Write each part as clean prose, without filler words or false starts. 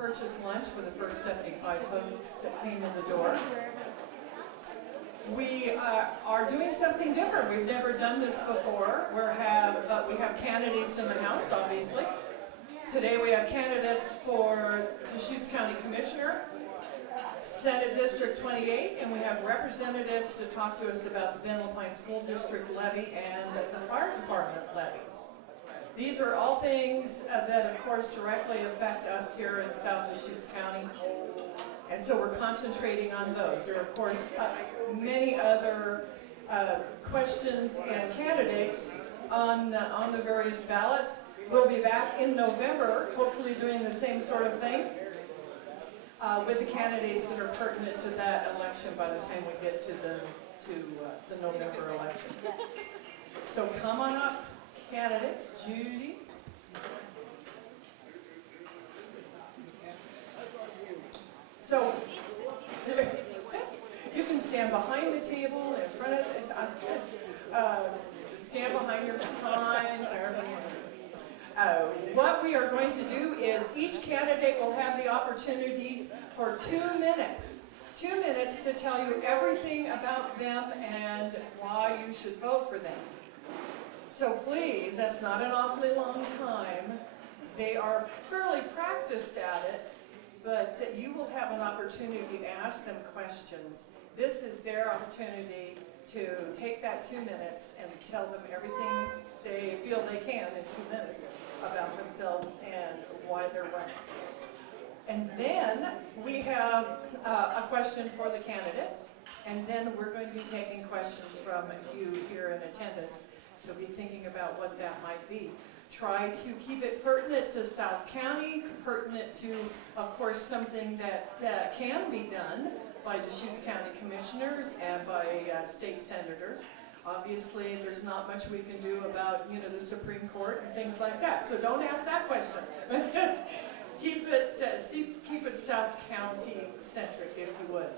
purchase lunch for the first 75 folks that came in the door. We are doing something different. We've never done this before. But we have candidates in the House, obviously. Today we have candidates for Deschutes County Commissioner, Senate District 28, and we have representatives to talk to us about the Ben Lapine School District levy and the fire department levies. These are all things that, of course, directly affect us here in South Deschutes County, and so we're concentrating on those. There are, of course, many other questions and candidates on the various ballots. We'll be back in November, hopefully doing the same sort of thing with the candidates that are pertinent to that election by the time we get to the November election. So come on up, candidates. Judy. So you can stand behind the table, in front of stand behind your signs. What we are going to do is each candidate will have the opportunity for 2 minutes. 2 minutes to tell you everything about them and why you should vote for them. So please, that's not an awfully long time. They are fairly practiced at it, but you will have an opportunity to ask them questions. This is their opportunity to take that 2 minutes and tell them everything they feel they can in 2 minutes about themselves and why they're running. And then we have a question for the candidates, and then we're going to be taking questions from you here in attendance. So be thinking about what that might be. Try to keep it pertinent to South County, pertinent to, of course, something that can be done by Deschutes County commissioners and by state senators. Obviously, there's not much we can do about, the Supreme Court and things like that. So don't ask that question. keep it South County centric, if you would.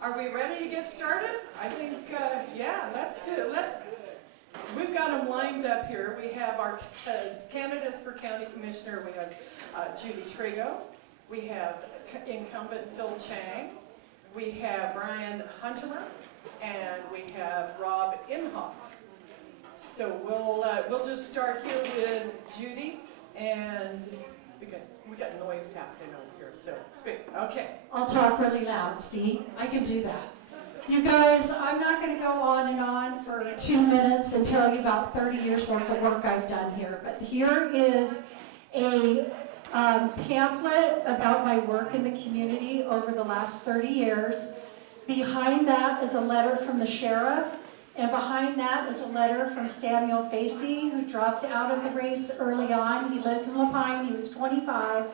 Are we ready to get started? I think, yeah, let's do it. We've got them lined up here. We have our candidates for county commissioner. We have Judy Trigo. We have incumbent Phil Chang. We have Brian Huntemer, and we have Rob Imhoff. So we'll just start here with Judy, and we got noise happening over here. So speak. Okay. I'll talk really loud. See, I can do that. You guys, I'm not going to go on and on for 2 minutes and tell you about 30 years worth of work I've done here. But here is a pamphlet about my work in the community over the last 30 years. Behind that is a letter from the sheriff, and behind that is a letter from Samuel Facey, who dropped out of the race early on. He lives in Lapine. He was 25.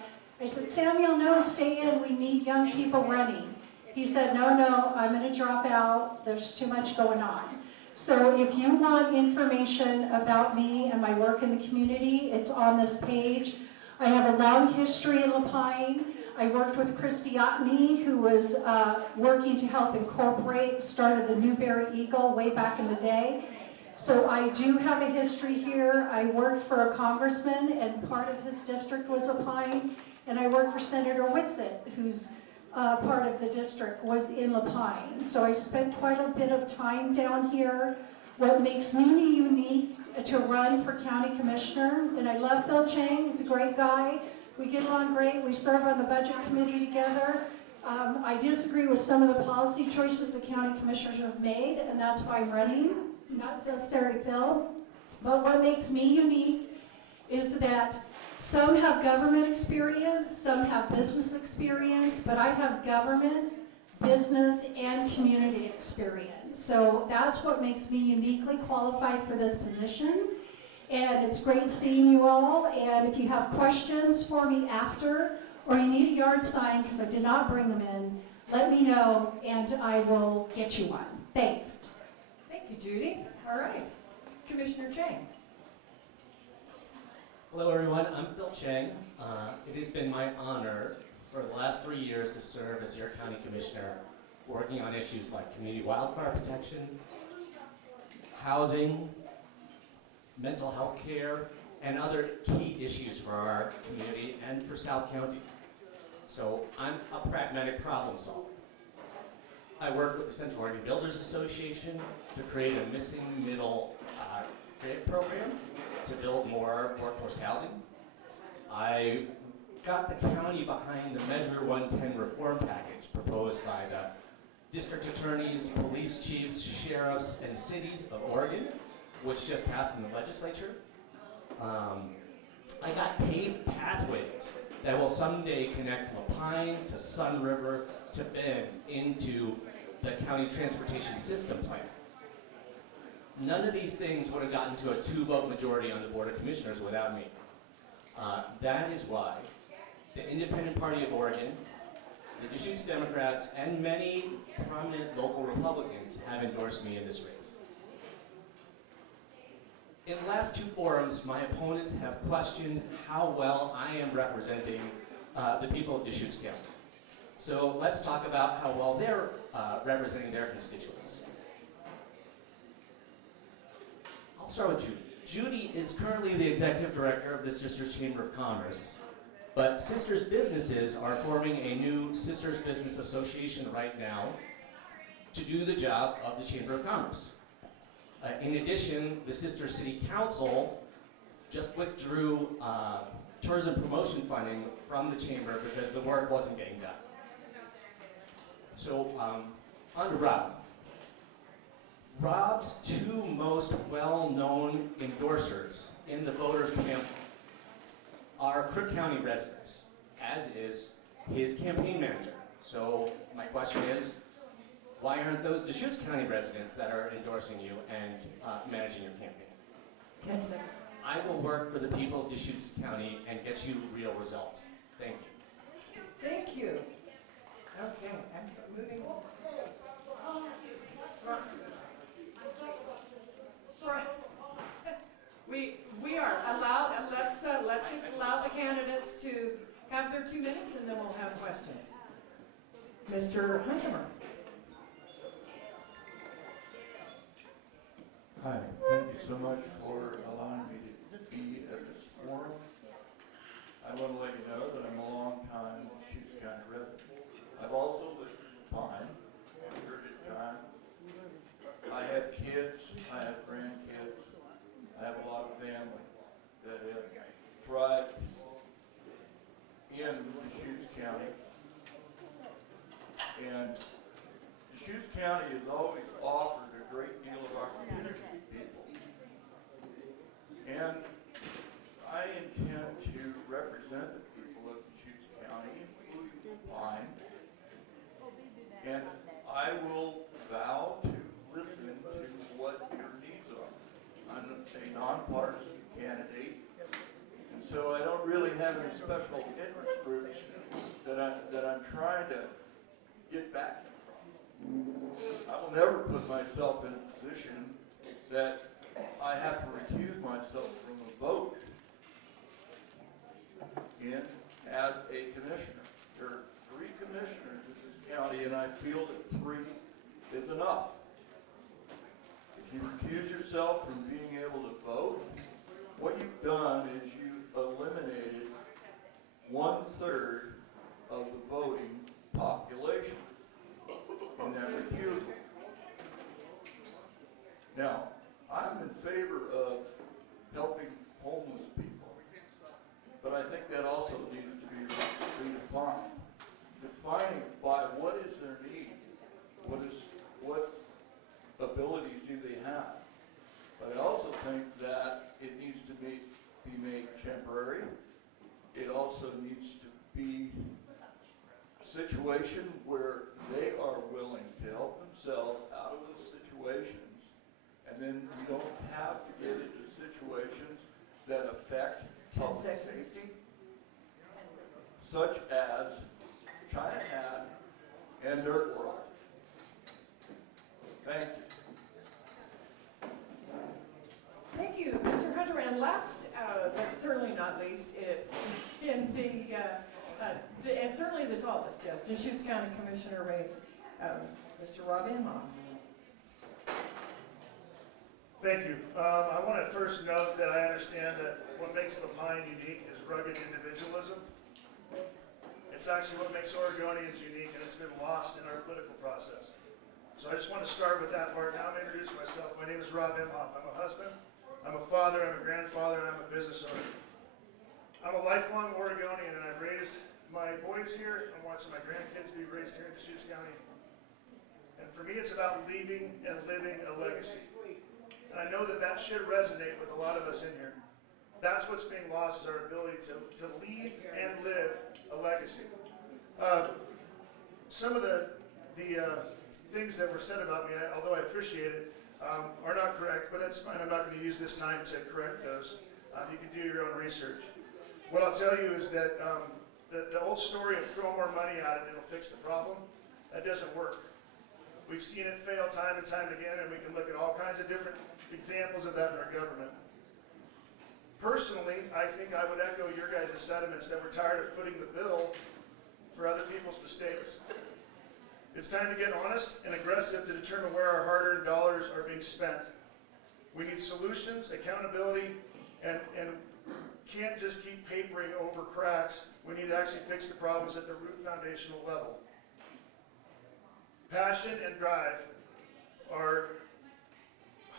I said, Samuel, no, stay in. We need young people running. He said, no, I'm going to drop out. There's too much going on. So if you want information about me and my work in the community, it's on this page. I have a long history in Lapine. I worked with Christy Otney, who was working to help incorporate, started the Newberry Eagle way back in the day. So I do have a history here. I worked for a congressman, and part of his district was Lapine. And I worked for Senator Whitsitt, who's part of the district was in Lapine. So I spent quite a bit of time down here. What makes me unique to run for county commissioner, and I love Phil Chang, he's a great guy. We get along great, we serve on the budget committee together. I disagree with some of the policy choices the county commissioners have made, and that's why I'm running, not necessarily Phil. But what makes me unique is that some have government experience, some have business experience, but I have government, business, and community experience. So that's what makes me uniquely qualified for this position. And it's great seeing you all. And if you have questions for me after, or you need a yard sign, because I did not bring them in, let me know, and I will get you one. Thanks. Thank you, Judy. All right. Commissioner Chang. Hello everyone, I'm Phil Chang. It has been my honor for the last 3 years to serve as your county commissioner, working on issues like community wildfire protection, housing, mental health care, and other key issues for our community and for South County. So I'm a pragmatic problem solver. I work with the Central Oregon Builders Association to create a missing middle grant program to build more workforce housing. I got the county behind the Measure 110 reform package proposed by the district attorneys, police chiefs, sheriffs, and cities of Oregon, which just passed in the legislature. I got paved pathways that will someday connect Lapine to Sun River to Bend into the county transportation system plan. None of these things would have gotten to a 2-vote majority on the Board of Commissioners without me. That is why the Independent Party of Oregon, the Deschutes Democrats, and many prominent local Republicans have endorsed me in this race. In the last 2 forums, my opponents have questioned how well I am representing the people of Deschutes County. So let's talk about how well they're representing their constituents. I'll start with Judy. Judy is currently the executive director of the Sisters Chamber of Commerce, but Sisters businesses are forming a new Sisters Business Association right now to do the job of the Chamber of Commerce. In addition, the Sisters City Council just withdrew tourism promotion funding from the chamber because the work wasn't getting done. So, on to Rob. Rob's 2 most well-known endorsers in the voters' pamphlet are Crook County residents, as is his campaign manager. So my question is, why aren't those Deschutes County residents that are endorsing you and managing your campaign? 10 seconds. I will work for the people of Deschutes County and get you real results. Thank you. Thank you. Okay, excellent. Moving on. We are allowed, let's allow the candidates to have their 2 minutes and then we'll have questions. Mr. Hunterman. Hi, thank you so much for allowing me to be at this forum. I want to let you know that I'm a long-time Deschutes County resident. I've also lived in Pine for a period of time. I have kids, I have grandkids, I have a lot of family that have thrived in Deschutes County. And Deschutes County has always offered a great deal of opportunity to people. And I intend to represent the people of Deschutes County, including Pine. And I will vow to listen to what your needs are. I'm a nonpartisan candidate, and so I don't really have any special interest groups that I'm trying to get back from. I will never put myself in a position that I have to recuse myself from a vote as a commissioner. There are 3 commissioners in this county, and I feel that 3 is enough. If you recuse yourself from being able to vote, what you've done is you've eliminated 1/3 of the voting population in that recusal. Now, I'm in favor of helping homeless people, but I think that also needs to be redefined. Defining by what is their need, what abilities do they have. But I also think that it needs to be made temporary. It also needs to be a situation where they are willing to help themselves out of those situations, and then we don't have to get into situations that affect 10 public seconds. safety, such as China had and Dirt World. Thank you. Thank you, Mr. Hunter. And last, but certainly not least, and certainly the tallest, yes, Deschutes County Commissioner race, Mr. Rob Inhofe. Thank you. I want to first note that I understand that what makes Lapine unique is rugged individualism. It's actually what makes Oregonians unique, and it's been lost in our political process. So I just want to start with that part. Now I'm going to introduce myself. My name is Rob Imhoff. I'm a husband, I'm a father, I'm a grandfather, and I'm a business owner. I'm a lifelong Oregonian, and I've raised my boys here. I'm watching my grandkids be raised here in Deschutes County. And for me, it's about leaving and living a legacy. And I know that that should resonate with a lot of us in here. That's what's being lost, is our ability to leave and live a legacy. Some of the things that were said about me, although I appreciate it, are not correct, but that's fine. I'm not going to use this time to correct those. You can do your own research. What I'll tell you is that the old story of throw more money at it and it'll fix the problem, that doesn't work. We've seen it fail time and time again, and we can look at all kinds of different examples of that in our government. Personally, I think I would echo your guys' sentiments that we're tired of footing the bill for other people's mistakes. It's time to get honest and aggressive to determine where our hard-earned dollars are being spent. We need solutions, accountability, and can't just keep papering over cracks. We need to actually fix the problems at the root foundational level. Passion and drive are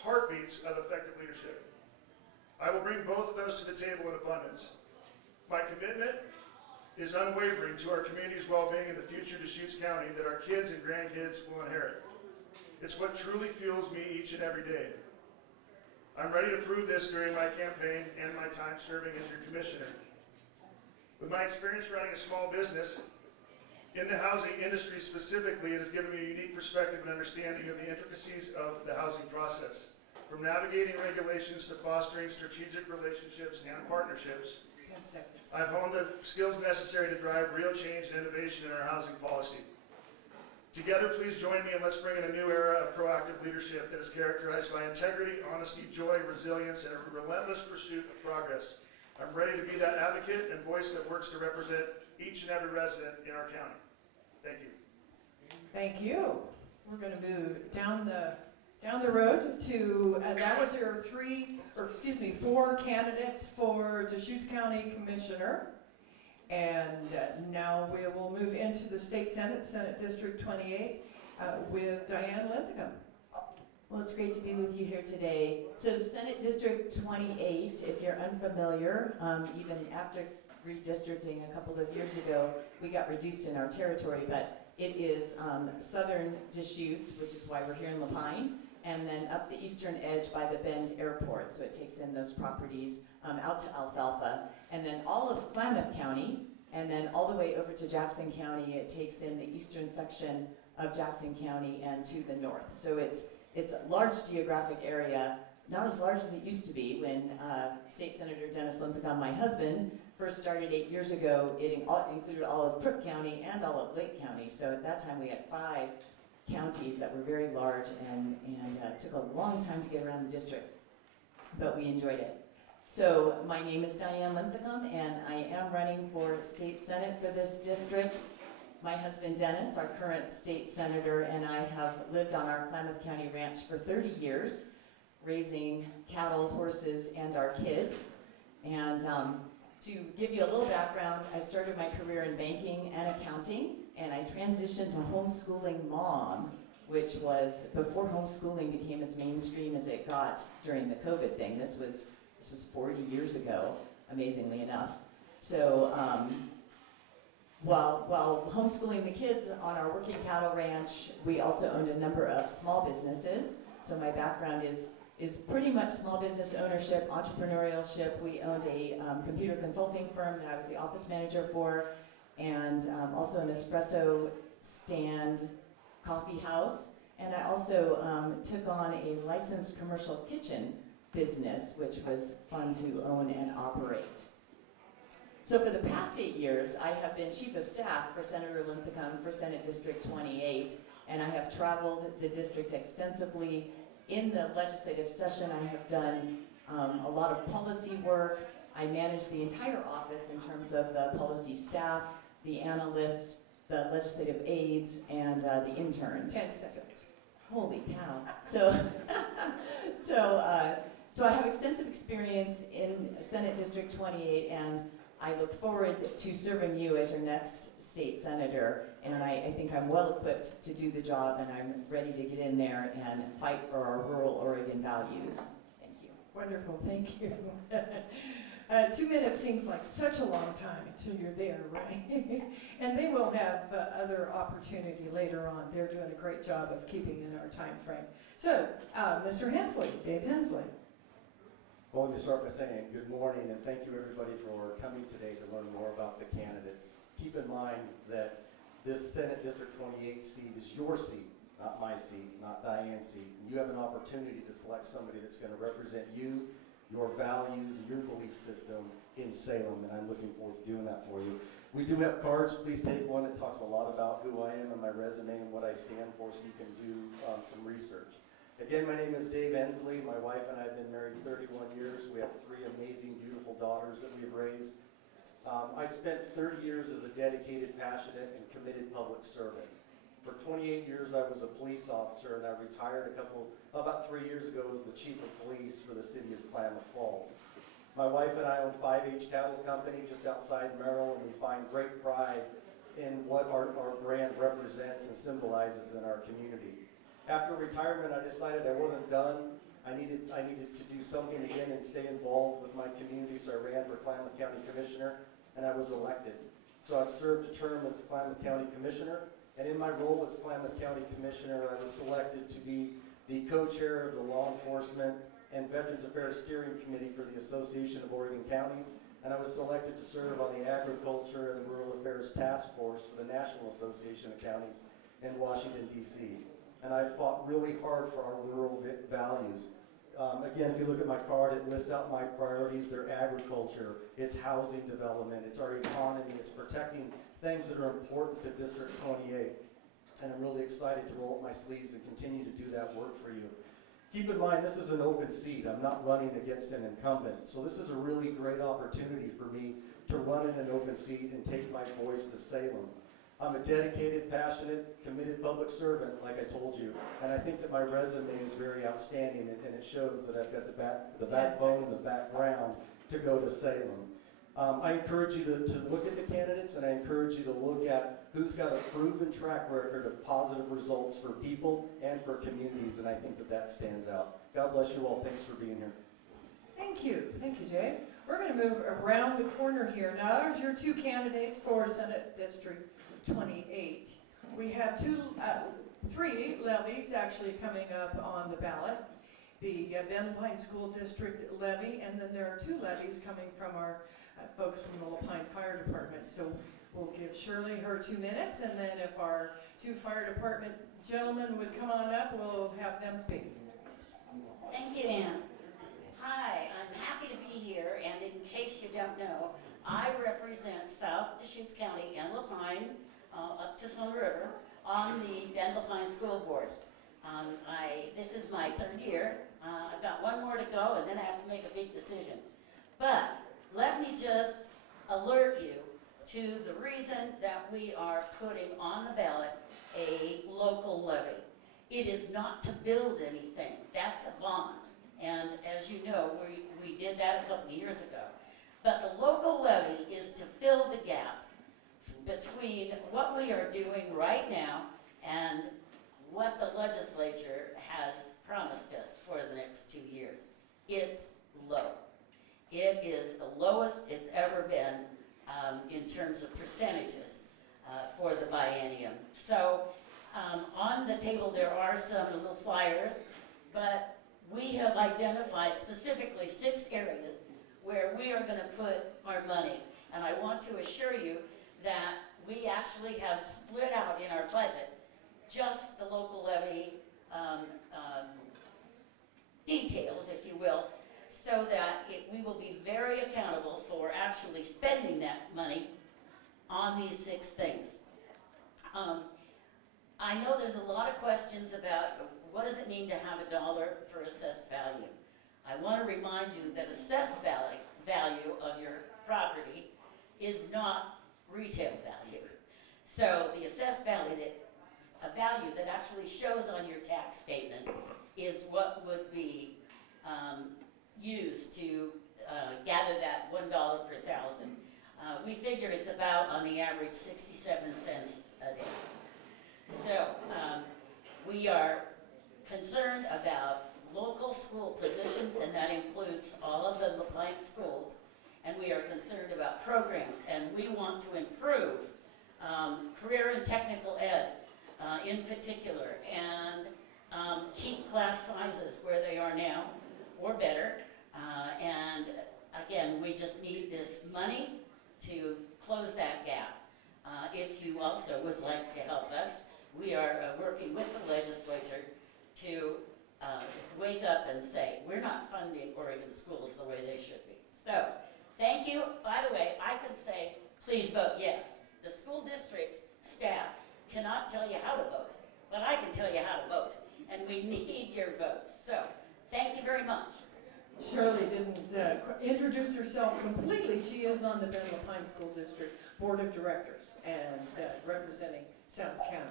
heartbeats of effective leadership. I will bring both of those to the table in abundance. My commitment is unwavering to our community's well-being and the future of Deschutes County that our kids and grandkids will inherit. It's what truly fuels me each and every day. I'm ready to prove this during my campaign and my time serving as your commissioner. With my experience running a small business, in the housing industry specifically, it has given me a unique perspective and understanding of the intricacies of the housing process. From navigating regulations to fostering strategic relationships and partnerships, 10 seconds. I've honed the skills necessary to drive real change and innovation in our housing policy. Together, please join me and let's bring in a new era of proactive leadership that is characterized by integrity, honesty, joy, resilience, and a relentless pursuit of progress. I'm ready to be that advocate and voice that works to represent each and every resident in our county. Thank you. Thank you. We're going to move down the road to, that was your four candidates for Deschutes County Commissioner. And now we will move into the State Senate, Senate District 28, with Diane Linthicum. Well, it's great to be with you here today. So Senate District 28, if you're unfamiliar, even after redistricting a couple of years ago, we got reduced in our territory, but it is southern Deschutes, which is why we're here in Lapine, and then up the eastern edge by the Bend Airport. So it takes in those properties out to Alfalfa, and then all of Klamath County, and then all the way over to Jackson County. It takes in the eastern section of Jackson County and to the north. So it's a large geographic area, not as large as it used to be when State Senator Dennis Linthicum, my husband, first started 8 years ago. It included all of Crook County and all of Lake County. So at that time we had 5 counties that were very large and took a long time to get around the district, but we enjoyed it. So my name is Diane Linthicum, and I am running for State Senate for this district. My husband Dennis, our current state senator, and I have lived on our Klamath County ranch for 30 years, raising cattle, horses, and our kids. And to give you a little background, I started my career in banking and accounting, and I transitioned to homeschooling mom, which was before homeschooling became as mainstream as it got during the COVID thing. This was 40 years ago, amazingly enough. So while homeschooling the kids on our working cattle ranch, we also owned a number of small businesses. So my background is pretty much small business ownership, entrepreneurship. We owned a computer consulting firm that I was the office manager for, and also an espresso stand coffee house. And I also took on a licensed commercial kitchen business, which was fun to own and operate. So for the past 8 years, I have been Chief of Staff for Senator Linthicum for Senate District 28, and I have traveled the district extensively. In the legislative session, I have done a lot of policy work. I manage the entire office in terms of the policy staff, the analyst, the legislative aides, and the interns. 10 seconds. Holy cow. So I have extensive experience in Senate District 28, and I look forward to serving you as your next state senator, and I think I'm well equipped to do the job, and I'm ready to get in there and fight for our rural Oregon values. Thank you. Wonderful, thank you. 2 minutes seems like such a long time until you're there, right? And they will have other opportunity later on. They're doing a great job of keeping in our time frame. So, Mr. Hensley, Dave Hensley. Well, let me start by saying good morning and thank you everybody for coming today to learn more about the candidates. Keep in mind that this Senate District 28 seat is your seat, not my seat, not Diane's seat. And you have an opportunity to select somebody that's going to represent you, your values, and your belief system in Salem, and I'm looking forward to doing that for you. We do have cards. Please take one. It talks a lot about who I am and my resume and what I stand for, so you can do some research. Again, my name is Dave Hensley. My wife and I have been married 31 years. We have 3 amazing, beautiful daughters that we've raised. I spent 30 years as a dedicated, passionate, and committed public servant. For 28 years, I was a police officer, and I retired about 3 years ago as the chief of police for the city of Klamath Falls. My wife and I own 5H Cattle Company just outside Merrill, and we find great pride in what our brand represents and symbolizes in our community. After retirement, I decided I wasn't done. I needed to do something again and stay involved with my community, so I ran for Klamath County Commissioner, and I was elected. So I've served a term as Klamath County Commissioner, and in my role as Klamath County Commissioner, I was selected to be the co-chair of the Law Enforcement and Veterans Affairs Steering Committee for the Association of Oregon Counties, and I was selected to serve on the Agriculture and Rural Affairs Task Force for the National Association of Counties in Washington, D.C. And I've fought really hard for our rural values. Again, if you look at my card, it lists out my priorities. They're agriculture, it's housing development, it's our economy, it's protecting things that are important to District 28. And I'm really excited to roll up my sleeves and continue to do that work for you. Keep in mind, this is an open seat. I'm not running against an incumbent. So this is a really great opportunity for me to run in an open seat and take my voice to Salem. I'm a dedicated, passionate, committed public servant, like I told you, and I think that my resume is very outstanding, and it shows that I've got the backbone and the background to go to Salem. I encourage you to look at the candidates, and I encourage you to look at who's got a proven track record of positive results for people and for communities, and I think that stands out. God bless you all. Thanks for being here. Thank you, Jay. We're going to move around the corner here. Now, there's your 2 candidates for Senate District 28. We have 3 levies actually coming up on the ballot. The Bend Pine School District levy, and then there are 2 levies coming from our folks from the La Pine Fire Department. So we'll give Shirley her 2 minutes, and then if our 2 fire department gentlemen would come on up, we'll have them speak. Thank you, Ann. Hi, I'm happy to be here, and in case you don't know, I represent South Deschutes County and La Pine up to Sun River on the Bend La Pine School Board. This is my 3rd year. I've got 1 more to go, and then I have to make a big decision. But let me just alert you to the reason that we are putting on the ballot a local levy. It is not to build anything. That's a bond. And as you know, we did that a couple of years ago. But the local levy is to fill the gap between what we are doing right now and what the legislature has promised us for the next 2 years. It's low. It is the lowest it's ever been in terms of percentages for the biennium. So on the table there are some little flyers, but we have identified specifically 6 areas where we are going to put our money. And I want to assure you that we actually have split out in our budget just the local levy details, if you will, so that we will be very accountable for actually spending that money on these 6 things. I know there's a lot of questions about what does it mean to have $1 per assessed value. I want to remind you that assessed value of your property is not retail value. So the assessed value a value that actually shows on your tax statement is what would be used to gather that $1 per thousand. We figure it's about, on the average, 67 cents a day. So, we are concerned about local school positions, and that includes all of the LaPointe schools. And we are concerned about programs, and we want to improve career and technical ed in particular, and keep class sizes where they are now or better. And again, we just need this money to close that gap. If you also would like to help us, we are working with the legislature to wake up and say, we're not funding Oregon schools the way they should be. So, thank you. By the way, I could say, please vote yes. The school district staff cannot tell you how to vote, but I can tell you how to vote, and we need your votes. So, thank you very much. Shirley didn't introduce herself completely. She is on the Bend Pine School District Board of Directors and representing South County.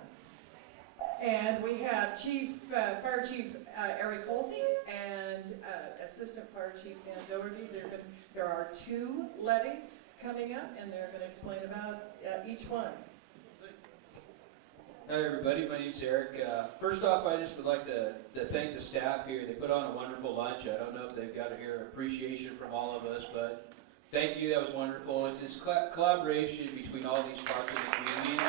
And we have Fire Chief Eric Holsey and Assistant Fire Chief Dan Doherty. There are 2 levies coming up, and they're going to explain about each one. Hi everybody, my name's Eric. First off, I just would like to thank the staff here. They put on a wonderful lunch. I don't know if they've got to hear appreciation from all of us, but thank you, that was wonderful. It's this collaboration between all these parts of the community,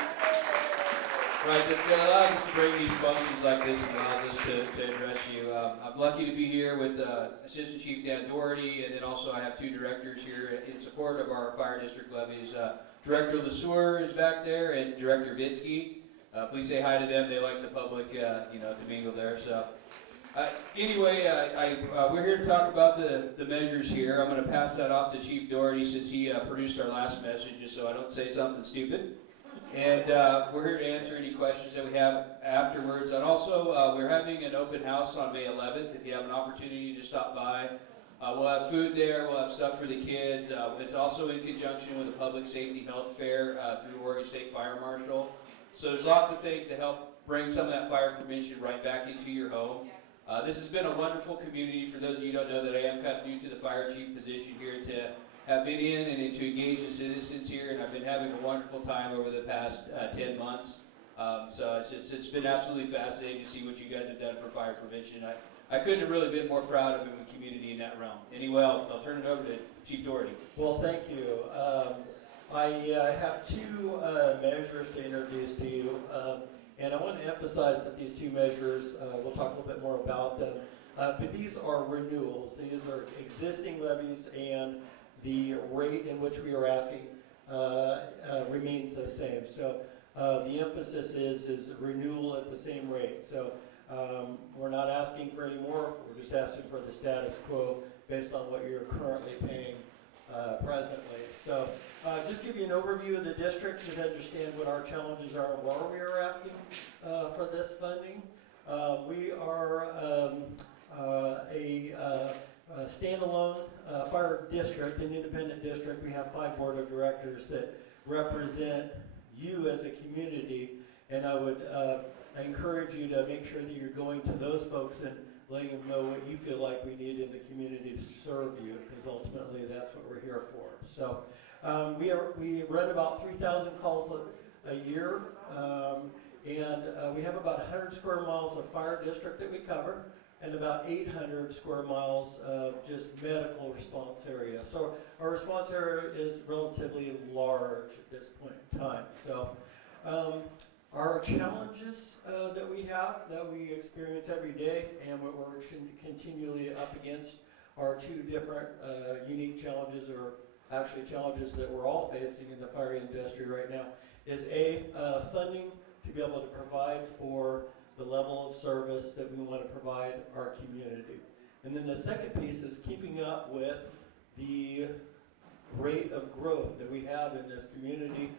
right, that allows us to bring these functions like this and allows us to address you. I'm lucky to be here with Assistant Chief Dan Doherty, and then also I have 2 directors here in support of our fire district levies. Director LeSueur is back there, and Director Vitsky. Please say hi to them. They like the public, to mingle there. So, anyway, we're here to talk about the measures here. I'm going to pass that off to Chief Doherty since he produced our last message, just so I don't say something stupid. And we're here to answer any questions that we have afterwards. And also, we're having an open house on May 11th. If you have an opportunity to stop by, we'll have food there. We'll have stuff for the kids. It's also in conjunction with a public safety health fair through Oregon State Fire Marshal. So there's lots of things to help bring some of that fire prevention right back into your home. This has been a wonderful community. For those of you who don't know that I am kind of new to the fire chief position here, to have been in and to engage the citizens here, and I've been having a wonderful time over the past 10 months. So it's been absolutely fascinating to see what you guys have done for fire prevention. I couldn't have really been more proud of the community in that realm. Anyway, I'll turn it over to Chief Doherty. Well, thank you. I have 2 measures to introduce to you, and I want to emphasize that these 2 measures, we'll talk a little bit more about them, but these are renewals. These are existing levies, and the rate in which we are asking remains the same. So the emphasis is renewal at the same rate. So we're not asking for any more, we're just asking for the status quo based on what you're currently paying presently. So just give you an overview of the district to understand what our challenges are and why we are asking for this funding. We are a standalone fire district, an independent district. We have 5 board of directors that represent you as a community, and I would encourage you to make sure that you're going to those folks and letting them know what you feel like we need in the community to serve you, because ultimately that's what we're here for. So we run about 3,000 calls a year, and we have about 100 square miles of fire district that we cover, and about 800 square miles of just medical response area. So our response area is relatively large at this point in time. So our challenges that we have, that we experience every day, and what we're continually up against are 2 different unique challenges, or actually challenges that we're all facing in the fire industry right now, is funding to be able to provide for the level of service that we want to provide our community. And then the second piece is keeping up with the rate of growth that we have in this community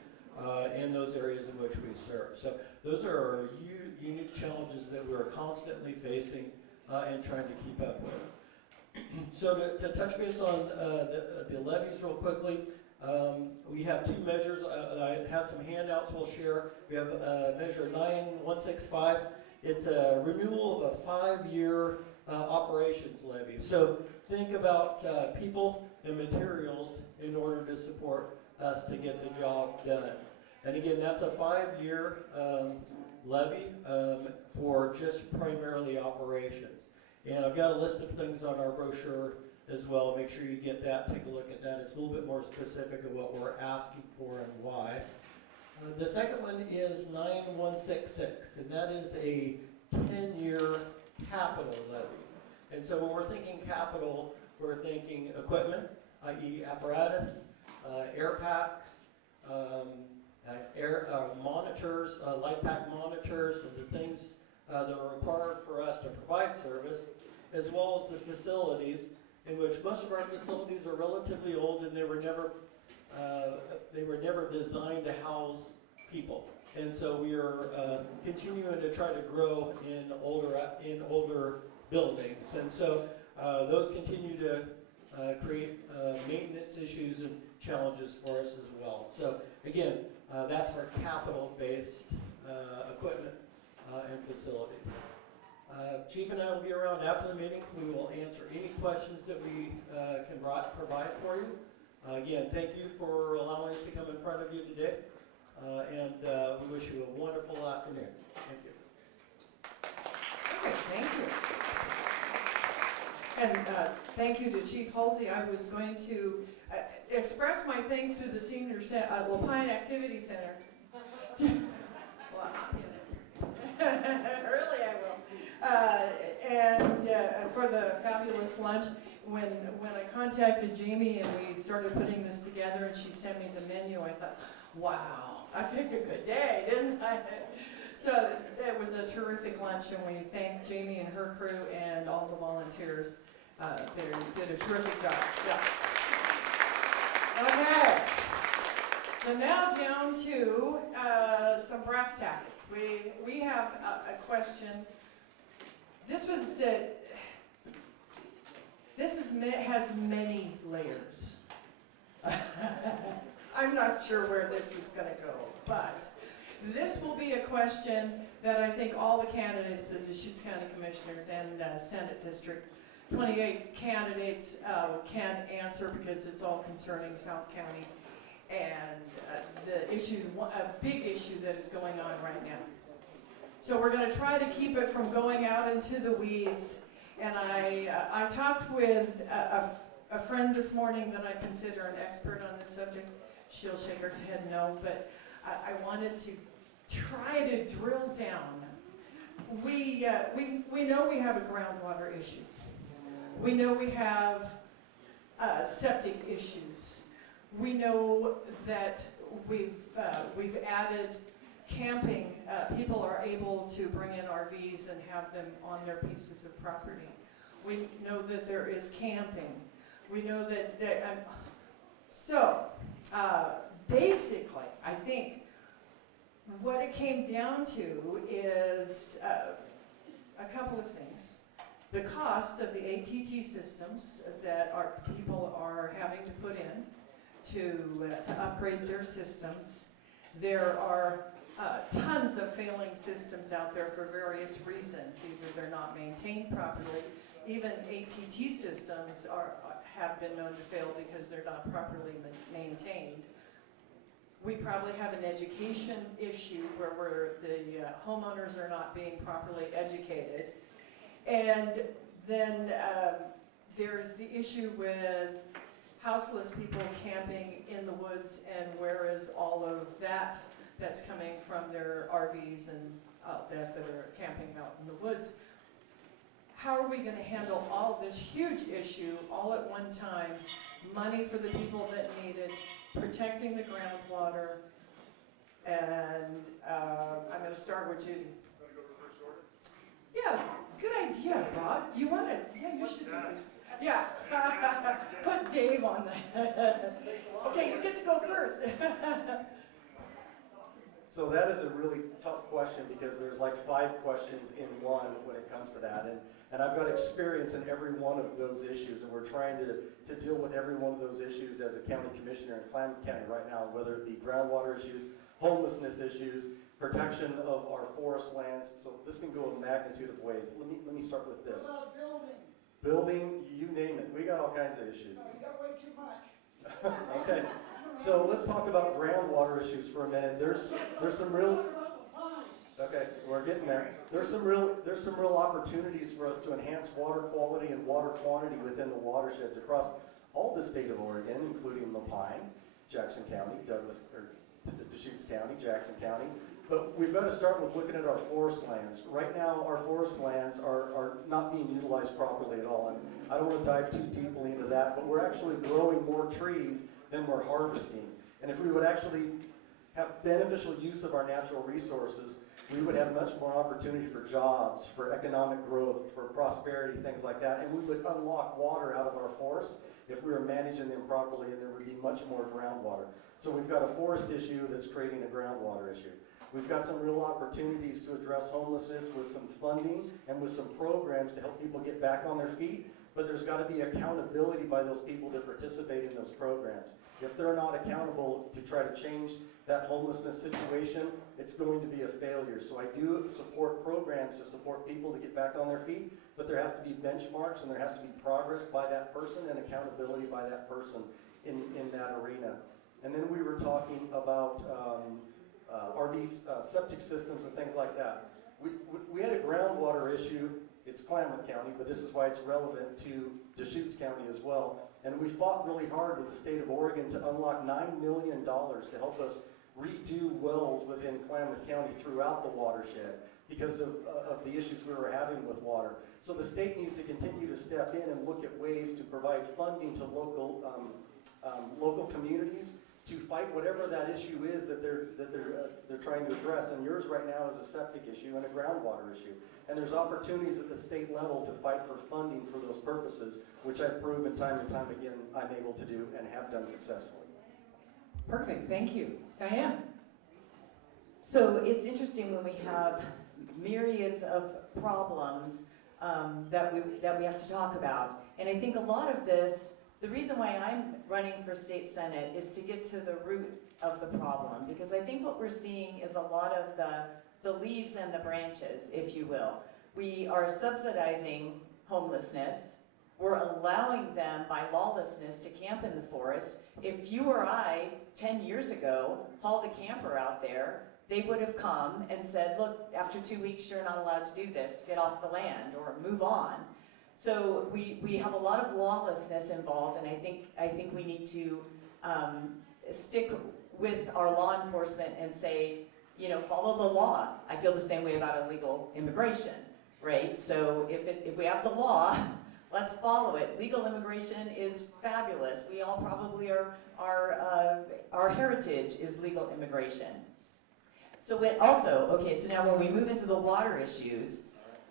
and those areas in which we serve. So those are our unique challenges that we're constantly facing and trying to keep up with. So to touch base on the levies real quickly, we have 2 measures. I have some handouts we'll share. We have measure 9165. It's a renewal of a 5-year operations levy. So think about people and materials in order to support us to get the job done. And again, that's a 5-year levy for just primarily operations. And I've got a list of things on our brochure as well. Make sure you get that, take a look at that. It's a little bit more specific of what we're asking for and why. The second one is 9166, and that is a 10-year capital levy. And so when we're thinking capital, we're thinking equipment, i.e. apparatus, air packs, monitors, light pack monitors, and the things that are required for us to provide service, as well as the facilities, in which most of our facilities are relatively old and they were never designed to house people. And so we are continuing to try to grow in older buildings. And so those continue to create maintenance issues and challenges for us as well. So again, that's our capital-based equipment and facilities. Chief and I will be around after the meeting. We will answer any questions that we can provide for you. Again, thank you for allowing us to come in front of you today. And we wish you a wonderful afternoon. Thank you. Okay, thank you. And thank you to Chief Halsey. I was going to express my thanks to the Senior Lapine Activity Center. Well, really, I will. And for the fabulous lunch. When I contacted Jamie and we started putting this together and she sent me the menu, I thought, wow, I picked a good day, didn't I? So it was a terrific lunch, and we thank Jamie and her crew and all the volunteers. They did a terrific job. Yeah. Okay. So now down to some brass tactics. We have a question. This was has many layers. I'm not sure where this is going to go, but this will be a question that I think all the candidates, the Deschutes County Commissioners and Senate District 28 candidates can answer, because it's all concerning South County and the issue, a big issue that is going on right now. So we're going to try to keep it from going out into the weeds. And I talked with a friend this morning that I consider an expert on this subject. She'll shake her head no, but I wanted to try to drill down. We know we have a groundwater issue. We know we have septic issues. We know that we've added camping. People are able to bring in RVs and have them on their pieces of property. We know that there is camping. We know that basically, I think what it came down to is a couple of things. The cost of the ATT systems that our people are having to put in to upgrade their systems. There are tons of failing systems out there for various reasons. Either they're not maintained properly. Even ATT systems have been known to fail because they're not properly maintained. We probably have an education issue where the homeowners are not being properly educated. And then there's the issue with houseless people camping in the woods, and where is all of that's coming from their RVs and that are camping out in the woods. How are we going to handle all this huge issue all at one time? Money for the people that need it, protecting the groundwater, and I'm going to start with Judy. Want to go reverse order? Yeah, good idea, Rob. You want to? Yeah, you should do this. Yeah. Put Dave on that. Okay, you get to go first. So that is a really tough question, because there's like 5 questions in one when it comes to that. And I've got experience in every one of those issues, and we're trying to deal with every one of those issues as a county commissioner in Klamath County right now, whether it be groundwater issues, homelessness issues, protection of our forest lands. So this can go a magnitude of ways. Let me start with this. What about building? Building, you name it. We got all kinds of issues. No, you got way too much. Okay. So let's talk about groundwater issues for a minute. There's some real, okay, we're getting there. There's some real opportunities for us to enhance water quality and water quantity within the watersheds across all the state of Oregon, including LaPine, Jackson County, Deschutes County, Jackson County. But we've got to start with looking at our forest lands. Right now, our forest lands are not being utilized properly at all. And I don't want to dive too deeply into that, but we're actually growing more trees than we're harvesting. And if we would actually have beneficial use of our natural resources, we would have much more opportunity for jobs, for economic growth, for prosperity, things like that. And we would unlock water out of our forests if we were managing them properly, and there would be much more groundwater. So we've got a forest issue that's creating a groundwater issue. We've got some real opportunities to address homelessness with some funding and with some programs to help people get back on their feet, but there's got to be accountability by those people that participate in those programs. If they're not accountable to try to change that homelessness situation, it's going to be a failure. So I do support programs to support people to get back on their feet, but there has to be benchmarks and there has to be progress by that person and accountability by that person in that arena. And then we were talking about RV septic systems and things like that. We had a groundwater issue. It's Klamath County, but this is why it's relevant to Deschutes County as well. And we fought really hard with the state of Oregon to unlock $9 million to help us redo wells within Klamath County throughout the watershed because of the issues we were having with water. So the state needs to continue to step in and look at ways to provide funding to local communities to fight whatever that issue is that they're trying to address. And yours right now is a septic issue and a groundwater issue. And there's opportunities at the state level to fight for funding for those purposes, which I've proven time and time again I'm able to do and have done successfully. Perfect, thank you. Diane? So it's interesting when we have myriads of problems that we have to talk about. And I think a lot of this, the reason why I'm running for state senate is to get to the root of the problem, because I think what we're seeing is a lot of the leaves and the branches, if you will. We are subsidizing homelessness. We're allowing them by lawlessness to camp in the forest. If you or I, 10 years ago, hauled a camper out there, they would have come and said, look, after 2 weeks, you're not allowed to do this. Get off the land or move on. So we have a lot of lawlessness involved, and I think we need to stick with our law enforcement and say, you know, follow the law. I feel the same way about illegal immigration, right? So if we have the law, let's follow it. Legal immigration is fabulous. We all probably our heritage is legal immigration. So so now when we move into the water issues,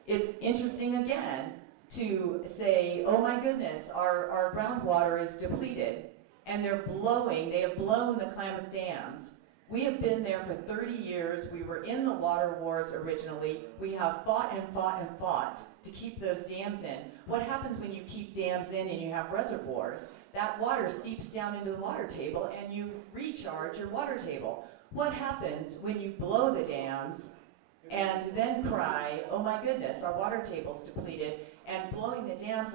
it's interesting again to say, oh my goodness, our groundwater is depleted, and they have blown the Klamath dams. We have been there for 30 years. We were in the water wars originally. We have fought and fought and fought to keep those dams in. What happens when you keep dams in and you have reservoirs? That water seeps down into the water table and you recharge your water table. What happens when you blow the dams and then cry, oh my goodness, our water table's depleted, and blowing the dams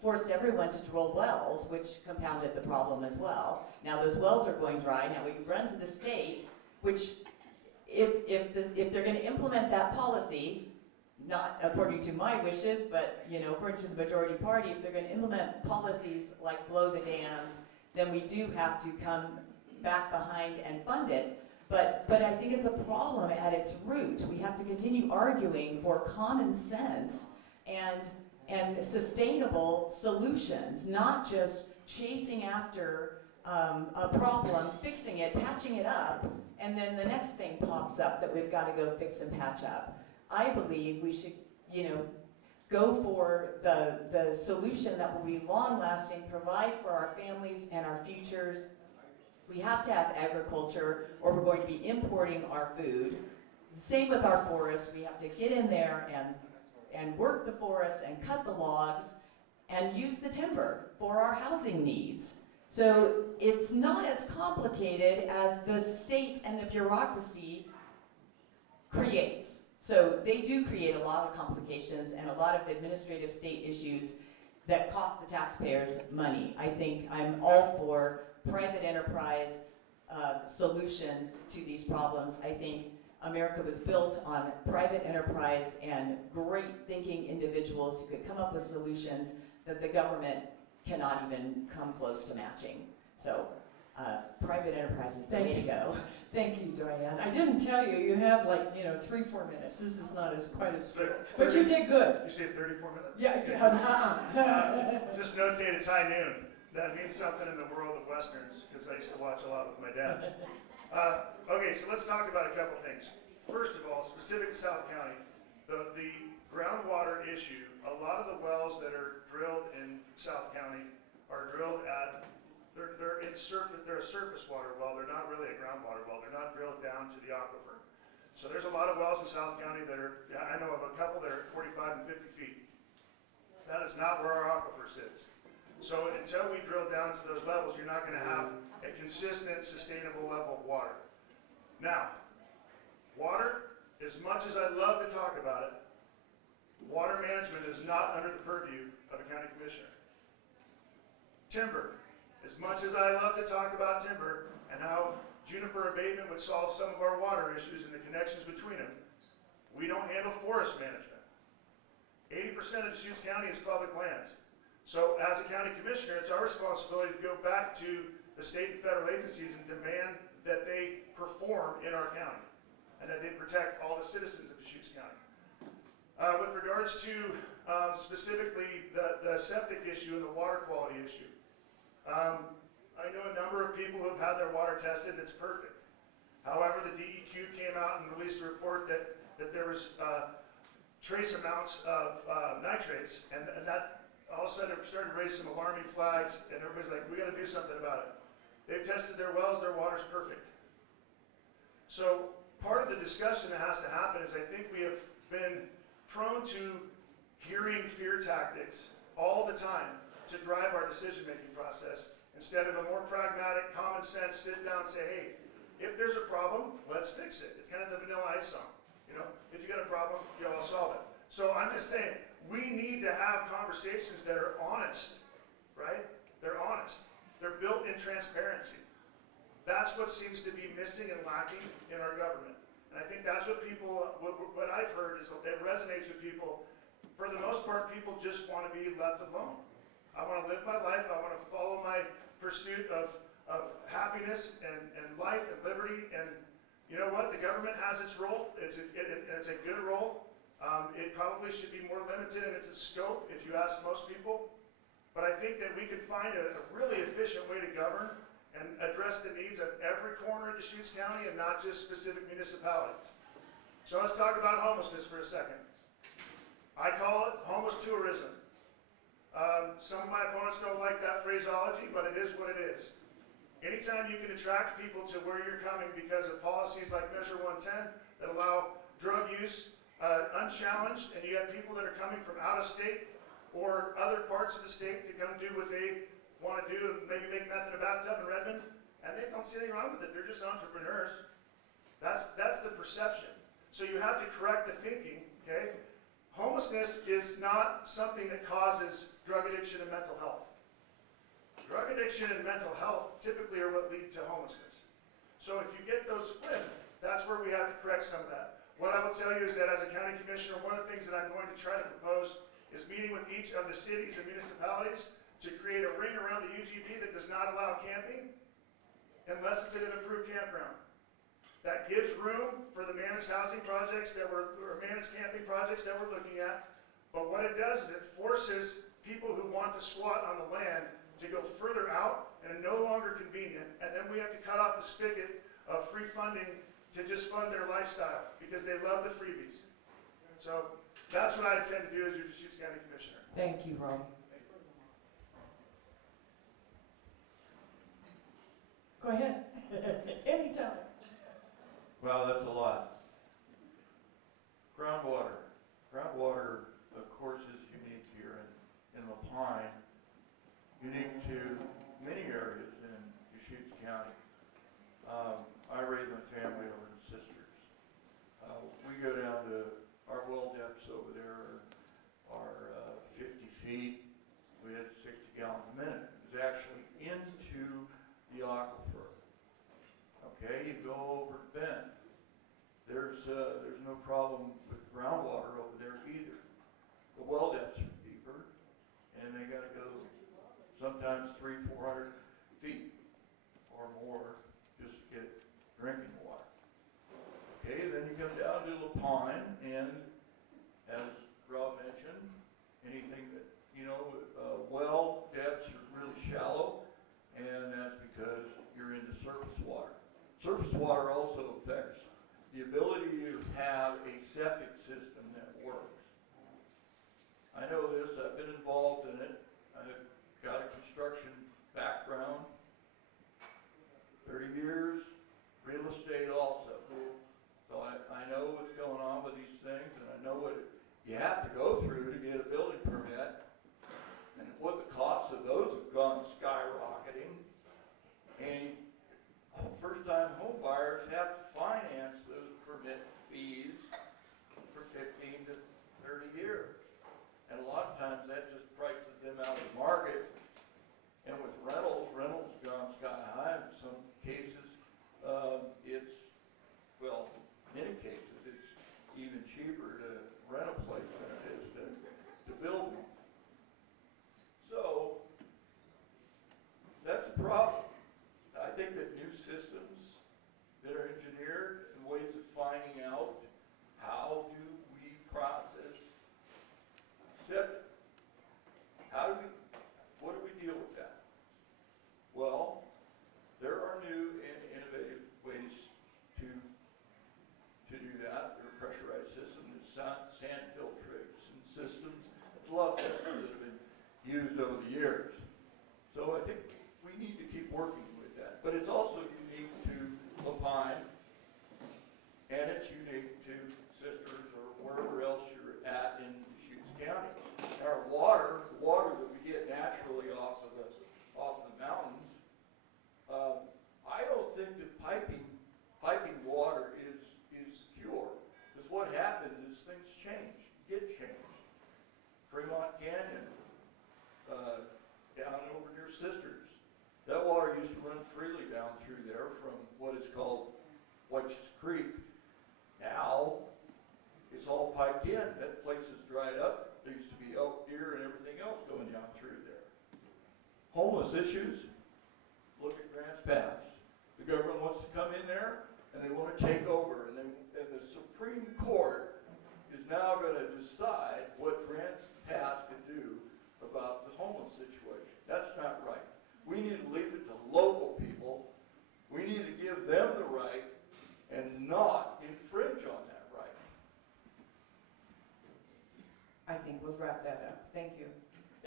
forced everyone to drill wells, which compounded the problem as well. Now those wells are going dry. Now we run to the state, which if they're going to implement that policy, not according to my wishes, but according to the majority party, if they're going to implement policies like blow the dams, then we do have to come back behind and fund it. But I think it's a problem at its root. We have to continue arguing for common sense and sustainable solutions, not just chasing after a problem, fixing it, patching it up, and then the next thing pops up that we've got to go fix and patch up. I believe we should, go for the solution that will be long-lasting, provide for our families and our futures. We have to have agriculture, or we're going to be importing our food. Same with our forests. We have to get in there and work the forests and cut the logs and use the timber for our housing needs. So it's not as complicated as the state and the bureaucracy creates. So they do create a lot of complications and a lot of administrative state issues that cost the taxpayers money. I think I'm all for private enterprise solutions to these problems. I think America was built on private enterprise and great thinking individuals who could come up with solutions that the government cannot even come close to matching. So private enterprise is the way to go. Thank you, Diane. I didn't tell you, you have like, 3-4 minutes. This is not as quite as, Thir- but you did good. You say 34 minutes? Yeah, Okay. Just notate it's high noon. That means something in the world of Westerns, because I used to watch a lot with my dad. Okay, so let's talk about a couple things. First of all, specific to South County, the groundwater issue, a lot of the wells that are drilled in South County are drilled at, they're a surface water well, they're not really a groundwater well, they're not drilled down to the aquifer. So there's a lot of wells in South County that are, I know of a couple that are 45 and 50 feet. That is not where our aquifer sits. So until we drill down to those levels, you're not gonna have a consistent, sustainable level of water. Now, water, as much as I'd love to talk about it, water management is not under the purview of a county commissioner. Timber, as much as I love to talk about timber and how juniper abatement would solve some of our water issues and the connections between them, we don't handle forest management. 80% of Deschutes County is public lands. So as a county commissioner, it's our responsibility to go back to the state and federal agencies and demand that they perform in our county and that they protect all the citizens of Deschutes County. With regards to specifically the septic issue and the water quality issue, I know a number of people who have had their water tested, it's perfect. However, the DEQ came out and released a report that there was trace amounts of nitrates, and that all of a sudden it started to raise some alarming flags, and everybody's like, we gotta do something about it. They've tested their wells, their water's perfect. So part of the discussion that has to happen is I think we have been prone to hearing fear tactics all the time to drive our decision-making process instead of a more pragmatic, common sense, sit down and say, hey, if there's a problem, let's fix it. It's kind of the Vanilla Ice song. If you got a problem, I'll solve it. So I'm just saying, we need to have conversations that are honest, right? They're honest. They're built in transparency. That's what seems to be missing and lacking in our government. And I think that's what people, what I've heard is it resonates with people. For the most part, people just want to be left alone. I want to live my life. I want to follow my pursuit of happiness and life and liberty. And you know what? The government has its role. It's a good role. It probably should be more limited in its scope if you ask most people. But I think that we can find a really efficient way to govern and address the needs of every corner of Deschutes County and not just specific municipalities. So let's talk about homelessness for a second. I call it homeless tourism. Some of my opponents don't like that phraseology, but it is what it is. Anytime you can attract people to where you're coming because of policies like Measure 110 that allow drug use unchallenged, and you have people that are coming from out of state or other parts of the state to come do what they want to do and maybe make meth in a bathtub in Redmond, and they don't see anything wrong with it. They're just entrepreneurs. That's the perception. So you have to correct the thinking, okay? Homelessness is not something that causes drug addiction and mental health. Drug addiction and mental health typically are what lead to homelessness. So if you get those flipped, that's where we have to correct some of that. What I will tell you is that as a county commissioner, one of the things that I'm going to try to propose is meeting with each of the cities and municipalities to create a ring around the UGB that does not allow camping unless it's in an approved campground. That gives room for the managed housing projects or managed camping projects that we're looking at. But what it does is it forces people who want to squat on the land to go further out and no longer convenient, and then we have to cut off the spigot of free funding to just fund their lifestyle because they love the freebies. So that's what I intend to do as your Deschutes County Commissioner. Thank you, Ron. Go ahead. Anytime. Well, that's a lot. Groundwater. Groundwater, of course, is unique here in La Pine, unique to many areas in Deschutes County. I raised my family over in Sisters. We go down to our well depths over there are 50 feet. We had 60 gallons a minute. It was actually into the aquifer. Okay, you go over to Bend. There's no problem with groundwater over there either. The well depths are deeper, and they gotta go sometimes 300-400 feet or more just to get drinking water. Okay, then you come down to La Pine, and as Rob mentioned, anything that, well depths are really shallow, and that's because you're into surface water. Surface water also affects the ability to have a septic system that works. I know this, I've been involved in it. I've got a construction background, 30 years, real estate also. So I know what's going on with these things, and I know what you have to go through to get a building permit, and what the costs of those have gone skyrocketing. And first-time home buyers have to finance those permit fees for 15 to 30 years. And a lot of times that just prices them out of the market. And with rentals have gone sky high. In some cases, many cases, it's even cheaper to rent a place than it is to build one. So, that's a problem. I think that new systems that are engineered and ways of finding out how do we process septic, what do we deal with that? Well, there are new and innovative ways to do that. There are pressurized systems, sand filtration systems. There's a lot of systems that have been used over the years. So I think we need to keep working with that. But it's also unique to La Pine, and it's unique to Sisters or wherever else you're at in Deschutes County. Our water, the water that we get naturally off the mountains, I don't think that piping water is the cure. Because what happens is things change, get changed. Fremont Canyon, down over near Sisters, that water used to run freely down through there from what is called White's Creek. Now, it's all piped in. That place is dried up. There used to be elk, deer, and everything else going down through there. Homeless issues, look at Grants Pass. The government wants to come in there, and they want to take over, and the Supreme Court is now going to decide what Grants Pass can do about the homeless situation. That's not right. We need to leave it to local people. We need to give them the right and not infringe on that right. I think we'll wrap that up. Thank you.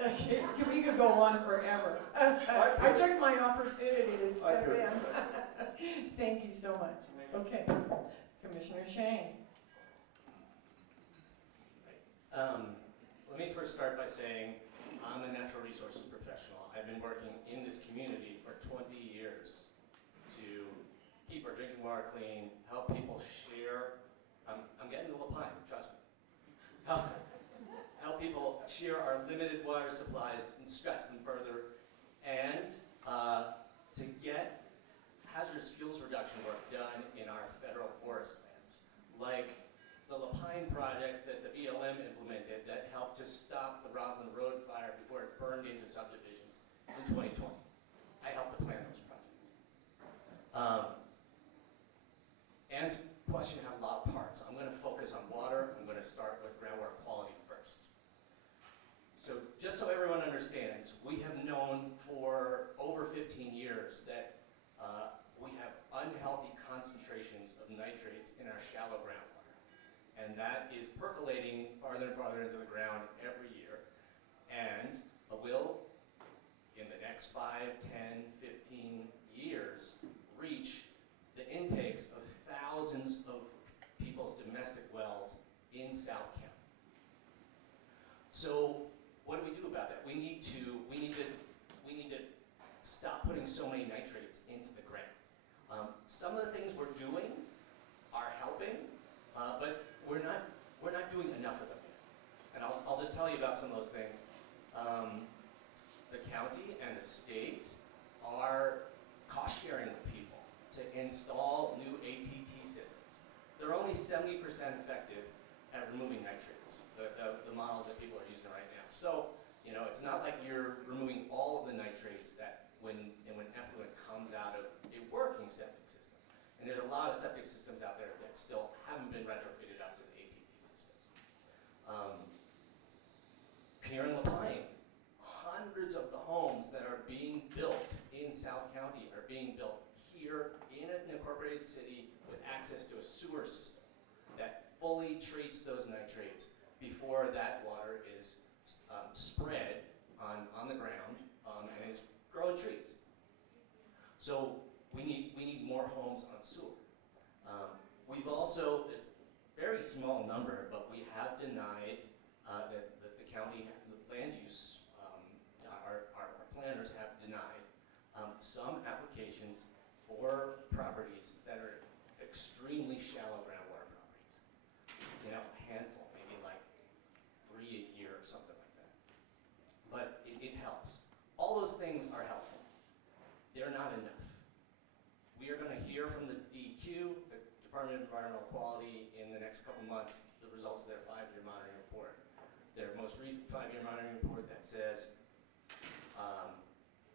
Okay, we could go on forever. I took my opportunity to step in. Thank you so much. Okay, Commissioner Shane. Let me first start by saying I'm a natural resources professional. I've been working in this community for 20 years to keep our drinking water clean, help people share. I'm getting to La Pine, trust me. Help people share our limited water supplies and stretch them further, and to get hazardous fuels reduction work done in our federal forest lands, like the La Pine project that the BLM implemented that helped to stop the Roslyn Road fire before it burned into subdivisions in 2020. I helped to plan those projects. Ann's question had a lot of parts. I'm going to focus on water. I'm going to start with groundwater quality first. So just so everyone understands, we have known for over 15 years that we have unhealthy concentrations of nitrates in our shallow groundwater. And that is percolating farther and farther into the ground every year. And will, in the next 5, 10, 15 years, reach the intakes of thousands of people's domestic wells in South County. So what do we do about that? We need to stop putting so many nitrates into the ground. Some of the things we're doing are helping, but we're not doing enough of them yet. And I'll just tell you about some of those things. The county and the state are cost sharing with people to install new ATT systems. They're only 70% effective at removing nitrates, the models that people are using right now. So, you know, it's not like you're removing all of the nitrates that when effluent comes out of a working septic system. And there's a lot of septic systems out there that still haven't been retrofitted up to the ATT system. Here in La Pine, hundreds of the homes that are being built in South County are being built here in an incorporated city with access to a sewer system that fully treats those nitrates before that water is spread on the ground and is growing trees. So we need more homes on sewer. We've also, it's a very small number, but we have denied that the county land use, our planners have denied some applications for properties that are extremely shallow groundwater properties. You know, a handful, maybe like 3 a year or something like that. But it helps. All those things are helpful. They're not enough. We are going to hear from the DEQ, the Department of Environmental Quality, in the next couple months, the results of their 5-year monitoring report. Their most recent 5-year monitoring report that says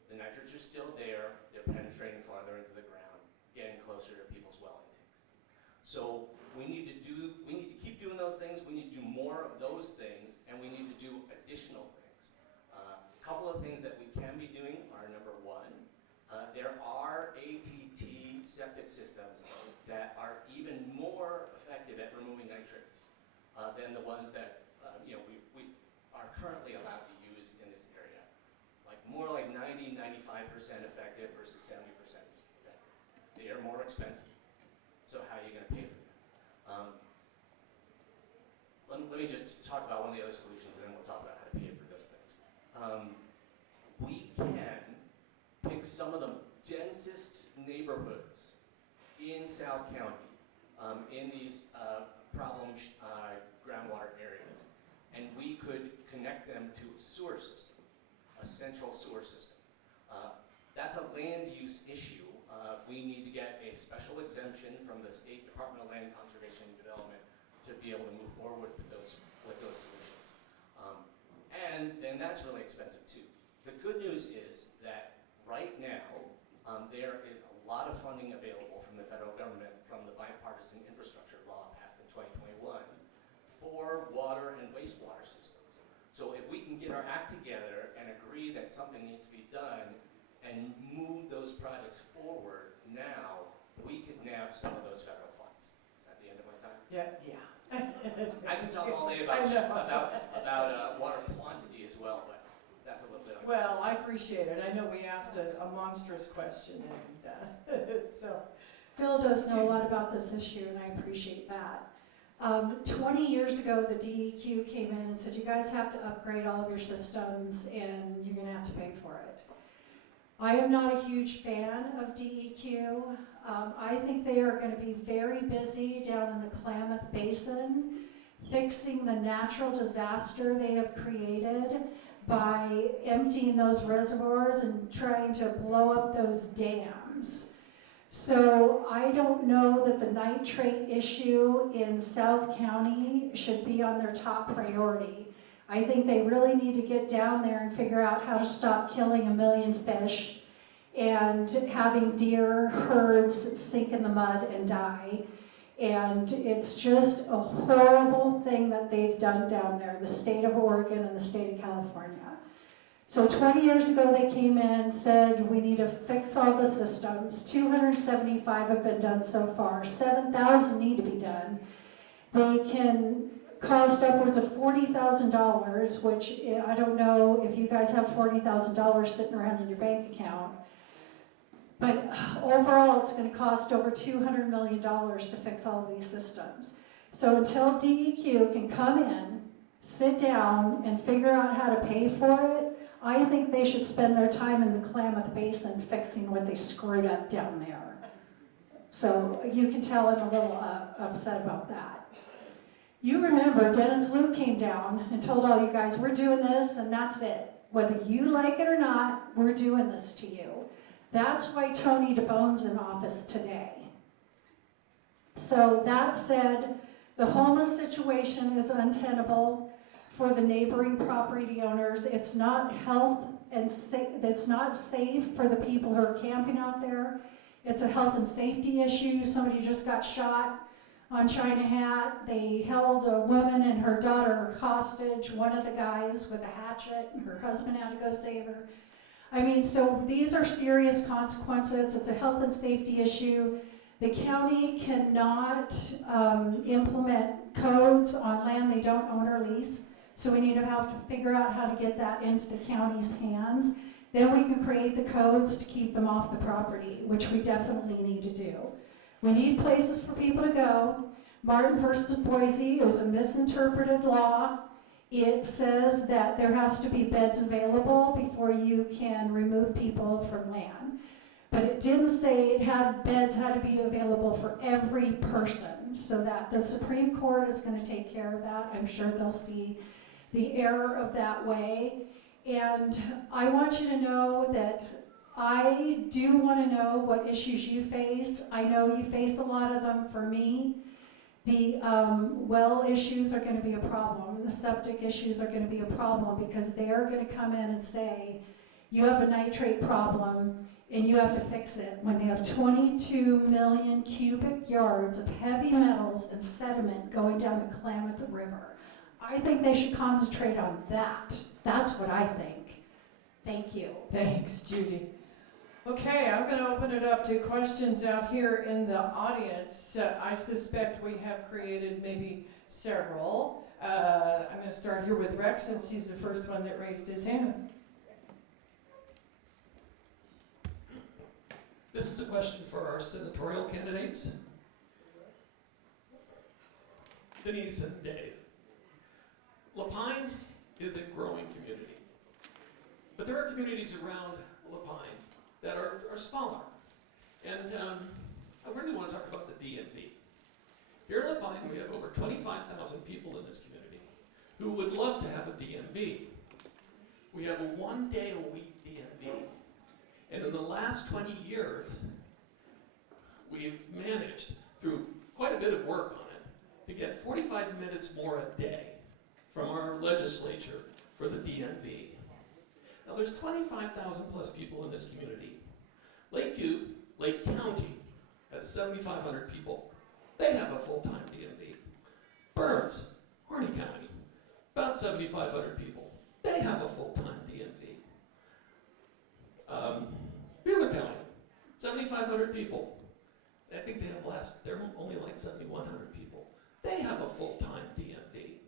the nitrates are still there, they're penetrating farther into the ground, getting closer to people's well intakes. So we need to keep doing those things, we need to do more of those things, and we need to do additional things. A couple of things that we can be doing are, number one, there are ATT septic systems that are even more effective at removing nitrates than the ones that we are currently allowed to use in this area. Like more like 90-95% effective versus 70% effective. They are more expensive. So how are you going to pay for them? Let me just talk about one of the other solutions, and then we'll talk about how to pay for those things. We can pick some of the densest neighborhoods in South County, in these problem groundwater areas, and we could connect them to a sewer system, a central sewer system. That's a land use issue. We need to get a special exemption from the State Department of Land Conservation and Development to be able to move forward with those solutions. And then that's really expensive too. The good news is that right now, there is a lot of funding available from the federal government from the bipartisan infrastructure law passed in 2021 for water and wastewater systems. So if we can get our act together and agree that something needs to be done and move those projects forward now, we could nab some of those federal funds. Is that the end of my time? Yeah. I can talk all day about water quantity as well, but that's a little bit. Well, I appreciate it. I know we asked a monstrous question, and so. Phil does know a lot about this issue, and I appreciate that. 20 years ago, the DEQ came in and said, you guys have to upgrade all of your systems, and you're going to have to pay for it. I am not a huge fan of DEQ. I think they are going to be very busy down in the Klamath Basin fixing the natural disaster they have created by emptying those reservoirs and trying to blow up those dams. So I don't know that the nitrate issue in South County should be on their top priority. I think they really need to get down there and figure out how to stop killing 1 million fish and having deer herds sink in the mud and die. And it's just a horrible thing that they've done down there, the state of Oregon and the state of California. So 20 years ago they came in and said we need to fix all the systems. 275 have been done so far. 7,000 need to be done. They can cost upwards of $40,000, which I don't know if you guys have $40,000 sitting around in your bank account. But overall, it's going to cost over $200 million to fix all of these systems. So until DEQ can come in, sit down, and figure out how to pay for it, I think they should spend their time in the Klamath Basin fixing what they screwed up down there. So you can tell I'm a little upset about that. You remember Dennis Luke came down and told all you guys, we're doing this and that's it. Whether you like it or not, we're doing this to you. That's why Tony DeBone's in office today. So that said, the homeless situation is untenable for the neighboring property owners. It's not health and it's not safe for the people who are camping out there. It's a health and safety issue. Somebody just got shot on China Hat. They held a woman and her daughter hostage, one of the guys with a hatchet, and her husband had to go save her. I mean, so these are serious consequences. It's a health and safety issue. The county cannot implement codes on land they don't own or lease, so we need to have to figure out how to get that into the county's hands. Then we can create the codes to keep them off the property, which we definitely need to do. We need places for people to go. Martin versus Boise, it was a misinterpreted law. It says that there has to be beds available before you can remove people from land. But it didn't say beds had to be available for every person, so that the Supreme Court is going to take care of that. I'm sure they'll see the error of that way. And I want you to know that I do want to know what issues you face. I know you face a lot of them for me. The well issues are going to be a problem. The septic issues are going to be a problem because they're going to come in and say, you have a nitrate problem and you have to fix it, when they have 22 million cubic yards of heavy metals and sediment going down the Klamath River. I think they should concentrate on that. That's what I think. Thank you. Thanks, Judy. Okay, I'm going to open it up to questions out here in the audience. I suspect we have created maybe several. I'm going to start here with Rex since he's the first one that raised his hand. This is a question for our senatorial candidates. Denise and Dave. LaPine is a growing community, but there are communities around LaPine that are smaller. And I really want to talk about the DMV. Here in LaPine, we have over 25,000 people in this community who would love to have a DMV. We have a one-day-a-week DMV. And in the last 20 years, we've managed, through quite a bit of work on it, to get 45 minutes more a day from our legislature for the DMV. Now there's 25,000 plus people in this community. Lakeview, Lake County, has 7,500 people. They have a full-time DMV. Burns, Harney County, about 7,500 people. They have a full-time DMV. Wheeler County, 7,500 people. I think they have less. They're only like 7,100 people. They have a full-time DMV.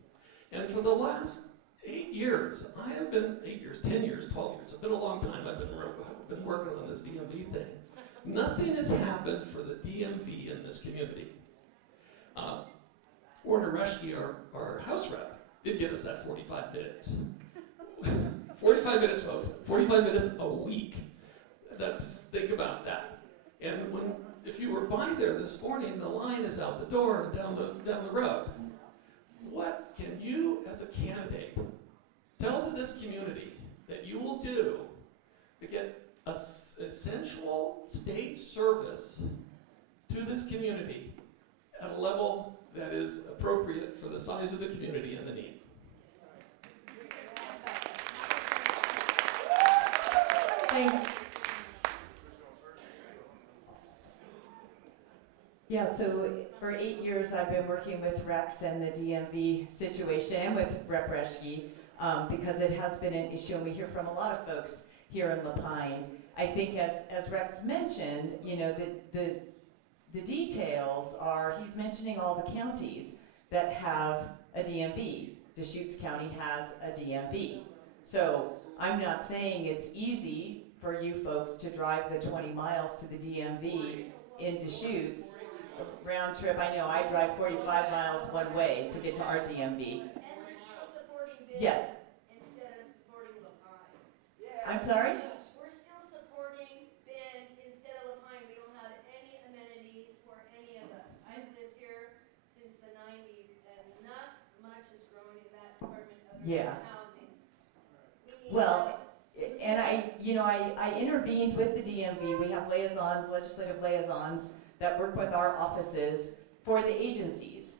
And for the last 8 years, 10 years, 12 years, it's been a long time I've been working on this DMV thing. Nothing has happened for the DMV in this community. Warner Reschke, our House rep, did get us that 45 minutes. 45 minutes, folks. 45 minutes a week. Think about that. And if you were by there this morning, the line is out the door and down the road. What can you, as a candidate, tell to this community that you will do to get essential state service to this community at a level that is appropriate for the size of the community and the need? Thank you. Yeah, so for 8 years I've been working with Rex and the DMV situation and with Rep. Reschke because it has been an issue and we hear from a lot of folks here in LaPine. I think as Rex mentioned, you know, the details are, he's mentioning all the counties that have a DMV. Deschutes County has a DMV. So I'm not saying it's easy for you folks to drive the 20 miles to the DMV in Deschutes. Round trip, I know, I drive 45 miles one way to get to our DMV. And we're still supporting BIN Yes. instead of supporting LaPine. I'm sorry? We're still supporting BIN instead of LaPine. We don't have any amenities for any of us. I've lived here since the 90s and not much has grown in that department other Yeah. than housing. We need Well, that. and I intervened with the DMV. We have liaisons, legislative liaisons, that work with our offices for the agencies.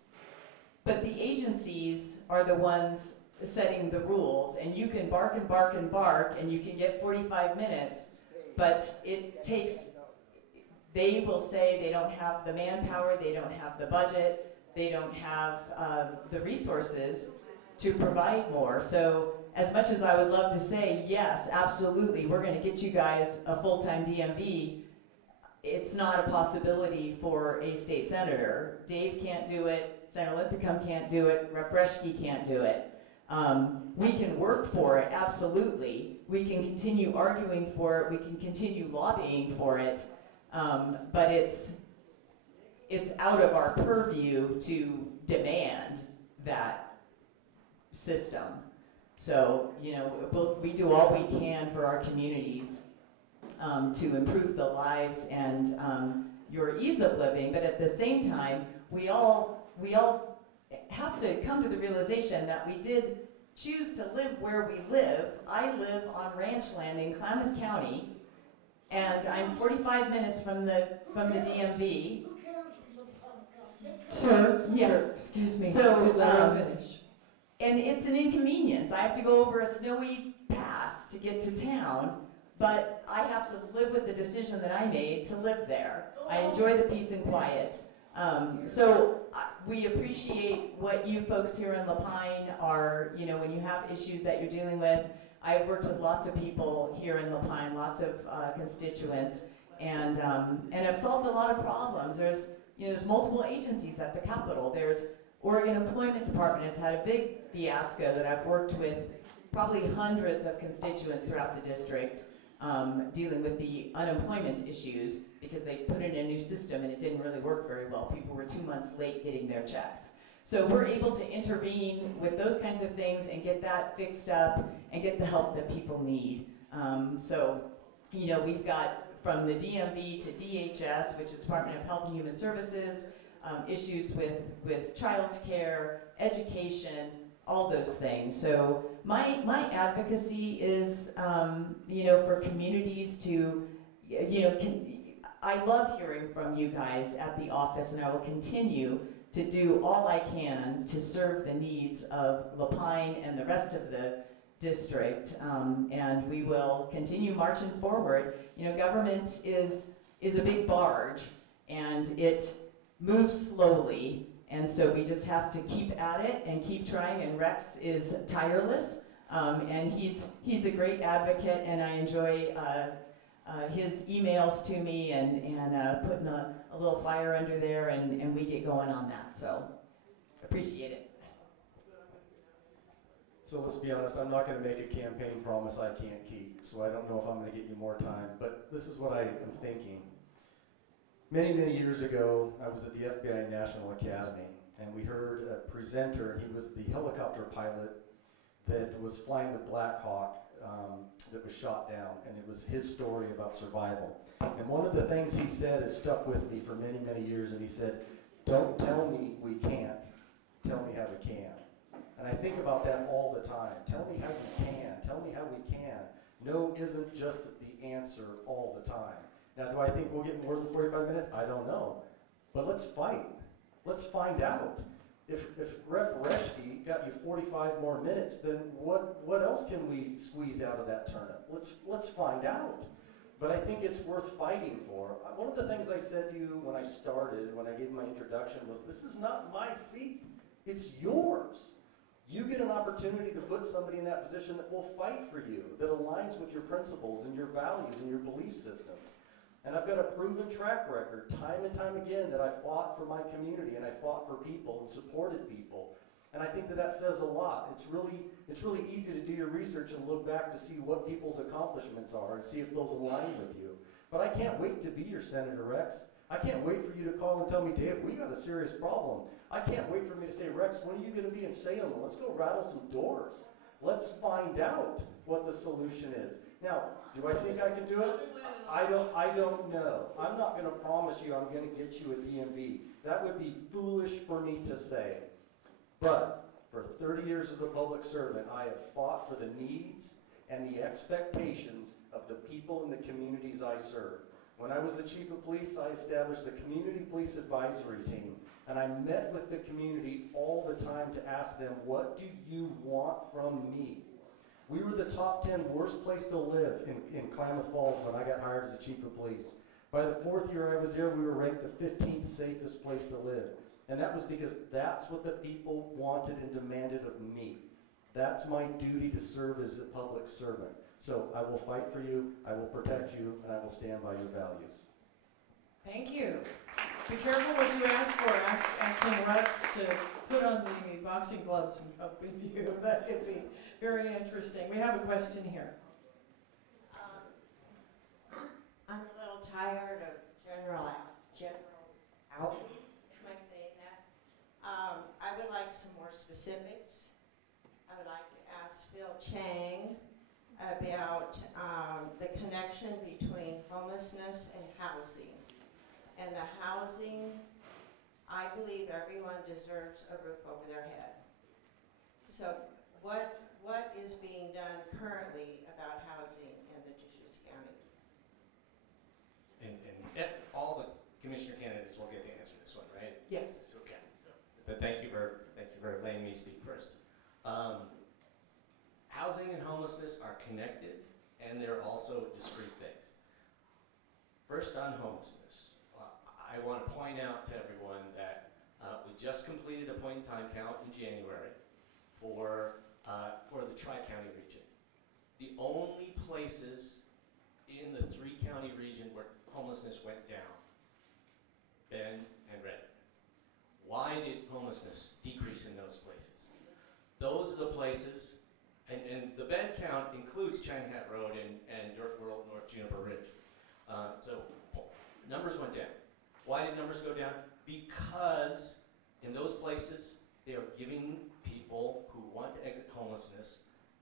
But the agencies are the ones setting the rules, and you can bark and bark and bark, and you can get 45 minutes, but it takes, they will say they don't have the manpower, they don't have the budget, they don't have the resources to provide more. So as much as I would love to say, yes, absolutely, we're gonna get you guys a full-time DMV, it's not a possibility for a state senator. Dave can't do it, Senator Linthicum can't do it, Rep. Reschke can't do it. We can work for it, absolutely. We can continue arguing for it, we can continue lobbying for it, but it's out of our purview to demand that system. So, we do all we can for our communities to improve the lives and your ease of living, but at the same time, we all have to come to the realization that we did choose to live where we live. I live on ranch land in Klamath County, and I'm 45 minutes from the DMV. Sir, Yeah. sir, excuse me. So, We'd let her finish. And it's an inconvenience. I have to go over a snowy pass to get to town, but I have to live with the decision that I made to live there. I enjoy the peace and quiet. We appreciate what you folks here in La Pine are, when you have issues that you're dealing with. I've worked with lots of people here in La Pine, lots of constituents, and I've solved a lot of problems. There's multiple agencies at the Capitol. There's Oregon Employment Department has had a big fiasco that I've worked with probably hundreds of constituents throughout the district dealing with the unemployment issues because they put in a new system and it didn't really work very well. People were 2 months late getting their checks. So we're able to intervene with those kinds of things and get that fixed up and get the help that people need. We've got from the DMV to DHS, which is Department of Health and Human Services, issues with child care, education, all those things. So my advocacy is, for communities to, I love hearing from you guys at the office, and I will continue to do all I can to serve the needs of La Pine and the rest of the district, and we will continue marching forward. Government is a big barge, and it moves slowly, and so we just have to keep at it and keep trying, and Rex is tireless, and he's a great advocate, and I enjoy his emails to me and putting a little fire under there, and we get going on that, so appreciate it. So let's be honest, I'm not going to make a campaign promise I can't keep, so I don't know if I'm going to get you more time, but this is what I am thinking. Many, many years ago, I was at the FBI National Academy, and we heard a presenter, and he was the helicopter pilot that was flying the Black Hawk that was shot down, and it was his story about survival. And one of the things he said has stuck with me for many, many years, and he said, "Don't tell me we can't, tell me how we can." And I think about that all the time. Tell me how we can, tell me how we can. No isn't just the answer all the time. Now, do I think we'll get more than 45 minutes? I don't know. But let's fight. Let's find out. If Rep. Reschke got you 45 more minutes, then what else can we squeeze out of that turnip? Let's find out. But I think it's worth fighting for. One of the things I said to you when I started, when I gave my introduction, was this is not my seat. It's yours. You get an opportunity to put somebody in that position that will fight for you, that aligns with your principles and your values and your belief systems. And I've got a proven track record, time and time again, that I fought for my community and I fought for people and supported people. And I think that says a lot. It's really easy to do your research and look back to see what people's accomplishments are and see if those align with you. But I can't wait to be your Senator Rex. I can't wait for you to call and tell me, "Dave, we got a serious problem." I can't wait for me to say, "Rex, when are you going to be in Salem? Let's go rattle some doors. Let's find out what the solution is." Now, do I think I can do it? I don't know. I'm not going to promise you I'm going to get you a DMV. That would be foolish for me to say. But for 30 years as a public servant, I have fought for the needs and the expectations of the people in the communities I serve. When I was the chief of police, I established the Community Police Advisory Team, and I met with the community all the time to ask them, what do you want from me? We were the top 10 worst place to live in Klamath Falls when I got hired as the chief of police. By the 4th year I was there, we were ranked the 15th safest place to live. And that was because that's what the people wanted and demanded of me. That's my duty to serve as a public servant. So I will fight for you, I will protect you, and I will stand by your values. Thank you. Be careful what you ask for. Ask Action Rex to put on the boxing gloves and come with you. That could be very interesting. We have a question here. I'm a little tired of general outreach, am I saying that? I would like some more specifics. I would like to ask Phil Chang about the connection between homelessness and housing. And the housing, I believe everyone deserves a roof over their head. So what is being done currently about housing in the Deschutes County? And all the commissioner candidates will get to answer this one, right? Yes. Okay. But thank you for letting me speak first. Housing and homelessness are connected, and they're also discrete things. First on homelessness, I want to point out to everyone that we just completed a point-in-time count in January for the Tri-County region. The only places in the three-county region where homelessness went down, Bend and Redmond. Why did homelessness decrease in those places? Those are the places, and the Bend count includes China Hat Road and Dirt World North Juniper Ridge. So numbers went down. Why did numbers go down? Because in those places, they are giving people who want to exit homelessness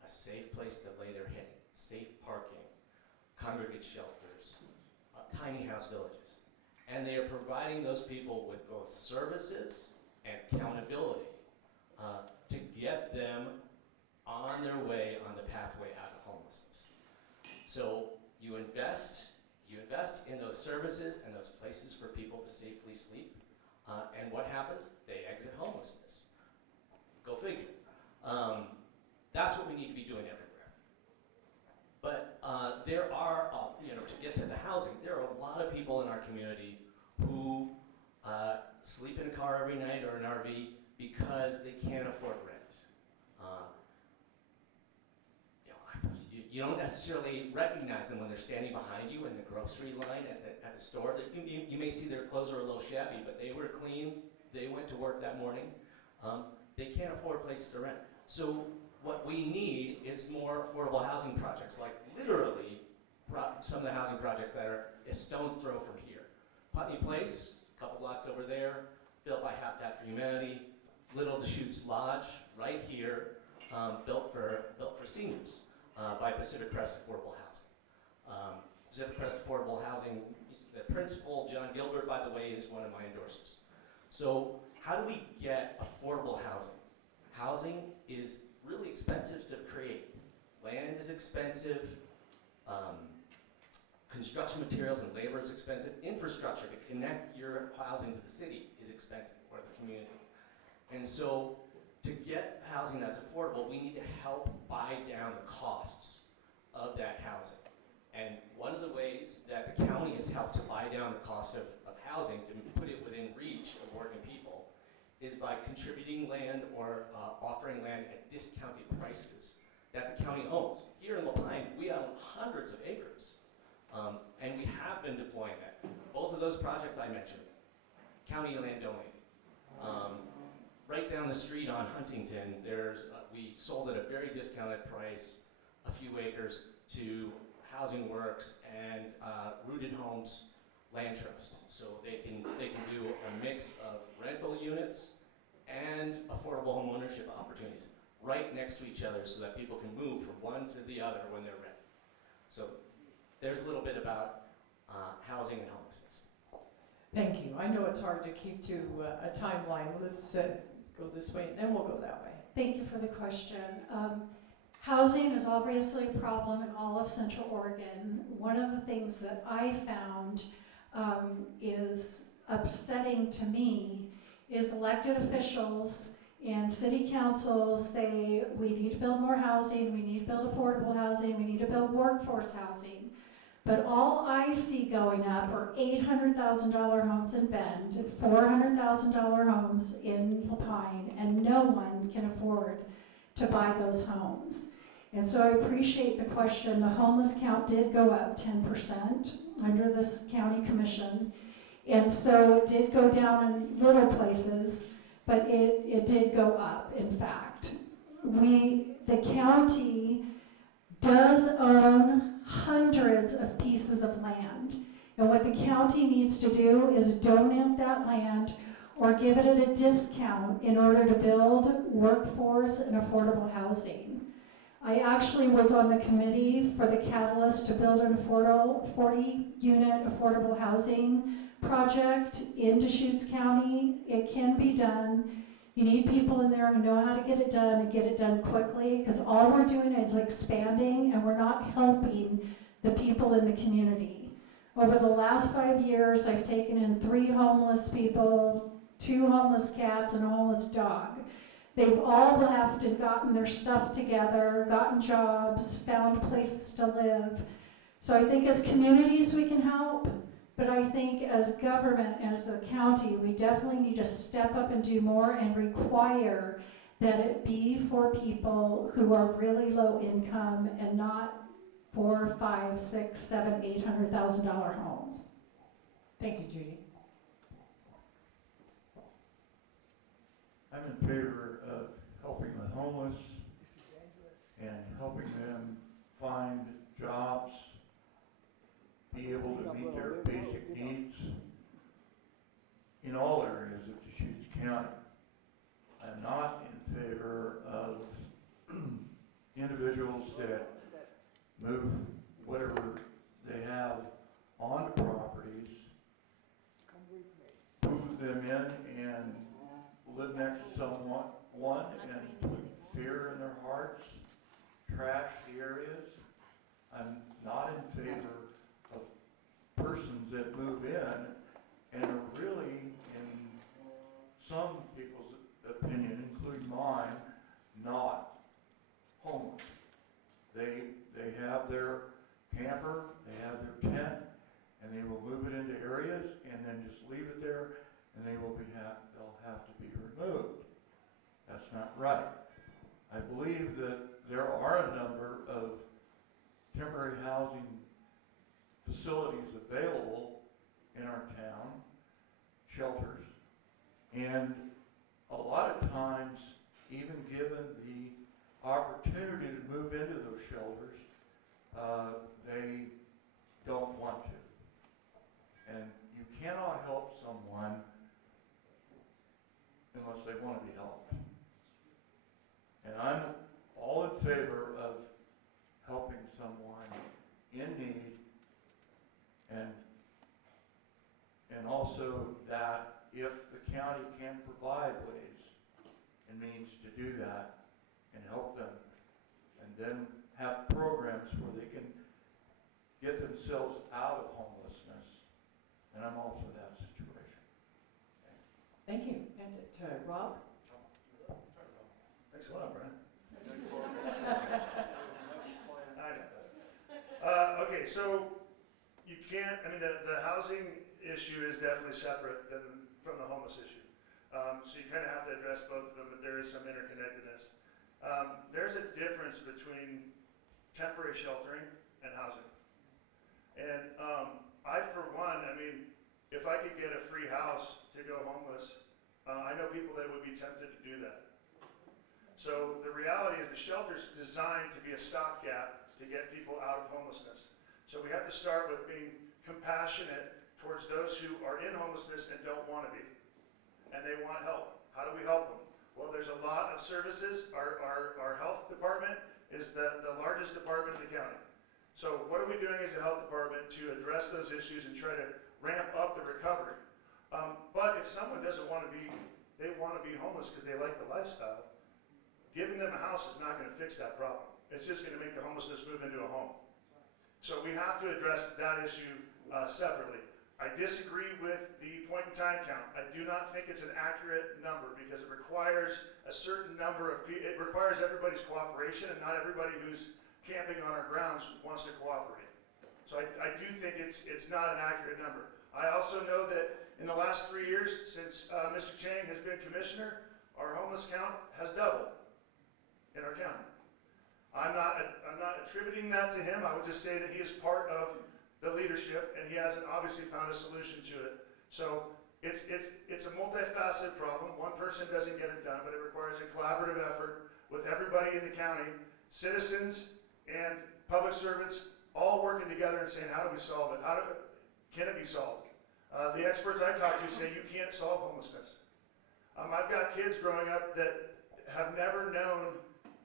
a safe place to lay their head, safe parking, congregate shelters, tiny house villages. And they are providing those people with both services and accountability to get them on their way on the pathway out of homelessness. So you invest in those services and those places for people to safely sleep, and what happens? They exit homelessness. Go figure. That's what we need to be doing everywhere. But there are, to get to the housing, there are a lot of people in our community who sleep in a car every night or an RV because they can't afford rent. You don't necessarily recognize them when they're standing behind you in the grocery line at the store. You may see their clothes are a little shabby, but they were clean. They went to work that morning. They can't afford places to rent. So what we need is more affordable housing projects, like literally some of the housing projects that are a stone's throw from here. Putney Place, a couple blocks over there, built by Habitat for Humanity. Little Deschutes Lodge, right here, built for seniors. By Pacific Crest Affordable Housing. Pacific Crest Affordable Housing, the principal, John Gilbert, by the way, is one of my endorsers. So how do we get affordable housing? Housing is really expensive to create. Land is expensive, construction materials and labor is expensive, infrastructure to connect your housing to the city is expensive, or the community. And so to get housing that's affordable, we need to help buy down the costs of that housing. And one of the ways that the county has helped to buy down the cost of housing, to put it within reach of working people, is by contributing land or offering land at discounted prices that the county owns. Here in LaPine, we own hundreds of acres, and we have been deploying that. Both of those projects I mentioned, county land donated. Right down the street on Huntington, we sold at a very discounted price a few acres to Housing Works and Rooted Homes Land Trust. So they can do a mix of rental units and affordable home ownership opportunities right next to each other so that people can move from one to the other when they're ready. So there's a little bit about housing and homelessness. Thank you. I know it's hard to keep to a timeline. Let's go this way, and then we'll go that way. Thank you for the question. Housing is obviously a problem in all of Central Oregon. One of the things that I found is upsetting to me is elected officials and city councils say we need to build more housing, we need to build affordable housing, we need to build workforce housing. But all I see going up are $800,000 homes in Bend and $400,000 homes in Lapine, and no one can afford to buy those homes. And so I appreciate the question. The homeless count did go up 10% under this county commission. And so it did go down in little places, but it did go up, in fact. The county does own hundreds of pieces of land. And what the county needs to do is donate that land or give it at a discount in order to build workforce and affordable housing. I actually was on the committee for the Catalyst to build an 40-unit affordable housing project in Deschutes County. It can be done. You need people in there who know how to get it done and get it done quickly, because all we're doing is expanding and we're not helping the people in the community. Over the last 5 years, I've taken in 3 homeless people, 2 homeless cats, and a homeless dog. They've all left and gotten their stuff together, gotten jobs, found places to live. So I think as communities we can help, but I think as government, as the county, we definitely need to step up and do more and require that it be for people who are really low income and not $400,000, $500,000, $600,000, $700,000, $800,000 homes. Thank you, Judy. I'm in favor of helping the homeless and helping them find jobs, be able to meet their basic needs in all areas of Deschutes County. I'm not in favor of individuals that move whatever they have onto properties, move them in and live next to someone and put fear in their hearts, trash the areas. I'm not in favor of persons that move in and are really, in some people's opinion, including mine, not homeless. They have their camper, they have their tent, and they will move it into areas and then just leave it there, and they'll have to be removed. That's not right. I believe that there are a number of temporary housing facilities available in our town, shelters, and a lot of times, even given the opportunity to move into those shelters, they don't want to. And you cannot help someone unless they want to be helped. And I'm all in favor of helping someone in need, and also that if the county can provide ways and means to do that and help them, and then have programs where they can get themselves out of homelessness, and I'm all for that situation. Thank you. And Rob? Thanks a lot, Brian. Okay, so you can't, the housing issue is definitely separate from the homeless issue. So you kind of have to address both of them, but there is some interconnectedness. There's a difference between temporary sheltering and housing. And I, for one, if I could get a free house to go homeless, I know people that would be tempted to do that. So the reality is the shelter's designed to be a stopgap to get people out of homelessness. So we have to start with being compassionate towards those who are in homelessness and don't want to be. And they want help. How do we help them? Well, there's a lot of services. Our health department is the largest department in the county. So what are we doing as a health department to address those issues and try to ramp up the recovery? But if someone doesn't want to be, they want to be homeless because they like the lifestyle, giving them a house is not going to fix that problem. It's just gonna make the homelessness move into a home. So we have to address that issue separately. I disagree with the point-in-time count. I do not think it's an accurate number because it requires a certain number of people. It requires everybody's cooperation, and not everybody who's camping on our grounds wants to cooperate. So I do think it's not an accurate number. I also know that in the last 3 years since Mr. Chang has been commissioner, our homeless count has doubled in our county. I'm not attributing that to him. I would just say that he is part of the leadership, and he hasn't obviously found a solution to it. So it's a multifaceted problem. One person doesn't get it done, but it requires a collaborative effort with everybody in the county, citizens and public servants, all working together and saying, how do we solve it? Can it be solved? The experts I talk to say you can't solve homelessness. I've got kids growing up that have never known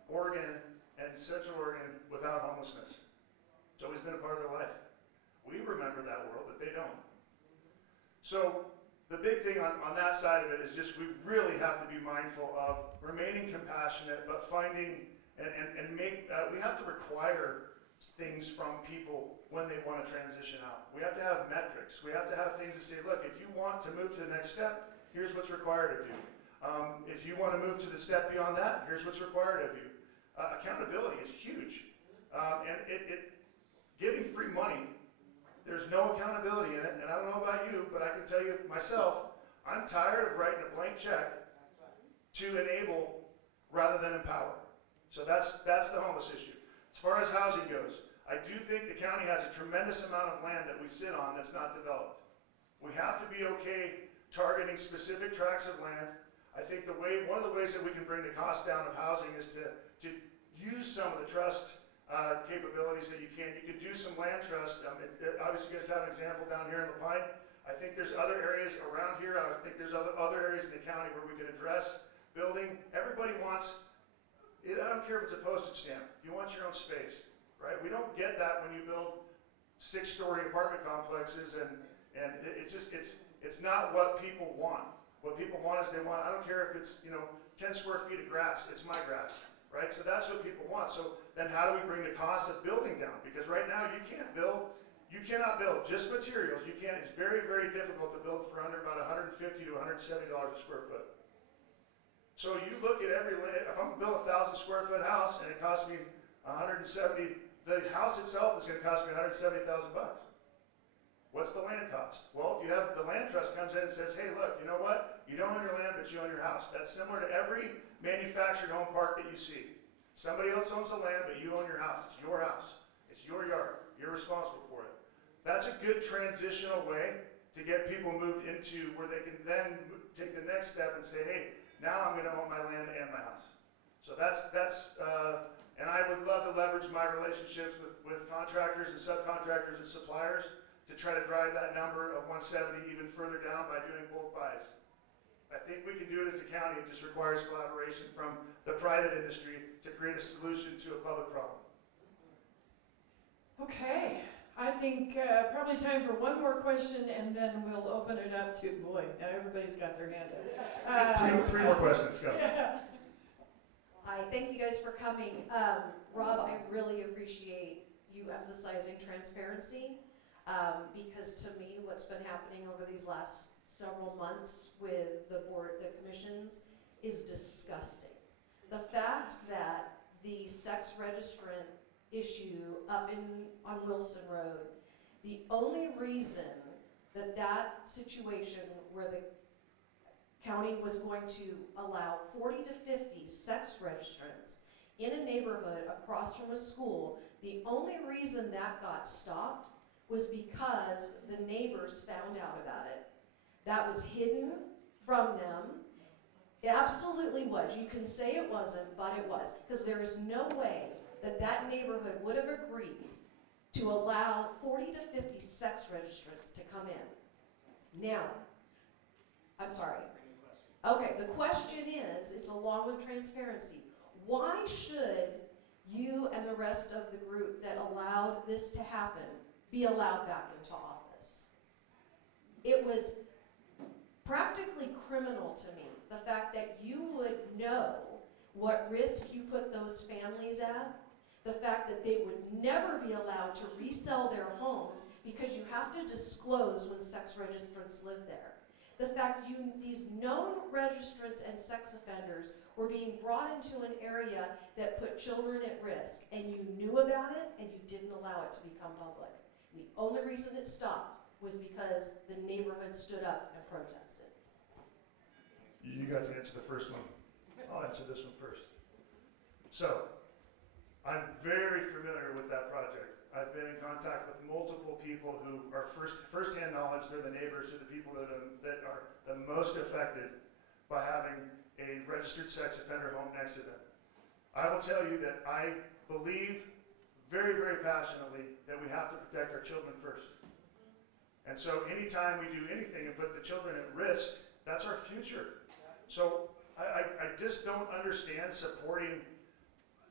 Oregon and Central Oregon without homelessness. It's always been a part of their life. We remember that world, but they don't. So the big thing on that side of it is just we really have to be mindful of remaining compassionate, but finding and make, we have to require things from people when they want to transition out. We have to have metrics. We have to have things that say, look, if you want to move to the next step, here's what's required of you. If you want to move to the step beyond that, here's what's required of you. Accountability is huge. And giving free money, there's no accountability in it, and I don't know about you, but I can tell you myself, I'm tired of writing a blank check to enable rather than empower. So that's the homeless issue. As far as housing goes, I do think the county has a tremendous amount of land that we sit on that's not developed. We have to be okay targeting specific tracts of land. I think one of the ways that we can bring the cost down of housing is to use some of the trust capabilities that you can. You could do some land trust. Obviously, you guys have an example down here in La Pine. I think there's other areas around here. I think there's other areas in the county where we can address building. Everybody wants, I don't care if it's a postage stamp. You want your own space, right? We don't get that when you build 6-story apartment complexes, and it's not what people want. What people want is I don't care if it's 10 square feet of grass. It's my grass. Right? So that's what people want. So then how do we bring the cost of building down? Because right now you cannot build just materials. It's very, very difficult to build for under about $150 to $170 a square foot. So you look at if I'm gonna build a 1,000 square foot house and it costs me 170, the house itself is gonna cost me $170,000 bucks. What's the land cost? Well, if you have the land trust comes in and says, hey, look, you know what? You don't own your land, but you own your house. That's similar to every manufactured home park that you see. Somebody else owns the land, but you own your house. It's your house. It's your yard. You're responsible for it. That's a good transitional way to get people moved into where they can then take the next step and say, hey, now I'm going to own my land and my house. So and I would love to leverage my relationships with contractors and subcontractors and suppliers to try to drive that number of 170 even further down by doing bulk buys. I think we can do it as a county. It just requires collaboration from the private industry to create a solution to a public problem. Okay, I think probably time for one more question, and then we'll open it up to, boy, now everybody's got their hand up. Three more questions, go. Yeah. Hi, thank you guys for coming. Rob, I really appreciate you emphasizing transparency. Because to me, what's been happening over these last several months with the commissions is disgusting. The fact that the sex registrant issue up on Wilson Road, the only reason that situation where the county was going to allow 40 to 50 sex registrants in a neighborhood across from a school, the only reason that got stopped was because the neighbors found out about it. That was hidden from them. It absolutely was. You can say it wasn't, but it was. Because there is no way that neighborhood would have agreed to allow 40 to 50 sex registrants to come in. Now, I'm sorry. Okay, the question is, it's along with transparency. Why should you and the rest of the group that allowed this to happen be allowed back into office? It was practically criminal to me, the fact that you would know what risk you put those families at, The fact that they would never be allowed to resell their homes because you have to disclose when sex registrants live there. The fact these known registrants and sex offenders were being brought into an area that put children at risk, and you knew about it and you didn't allow it to become public. The only reason it stopped was because the neighborhood stood up and protested. You got to answer the first one. I'll answer this one first. So, I'm very familiar with that project. I've been in contact with multiple people who are first-hand knowledge. They're the neighbors, they're the people that are the most affected by having a registered sex offender home next to them. I will tell you that I believe very, very passionately that we have to protect our children first. And so anytime we do anything and put the children at risk, that's our future. So I just don't understand supporting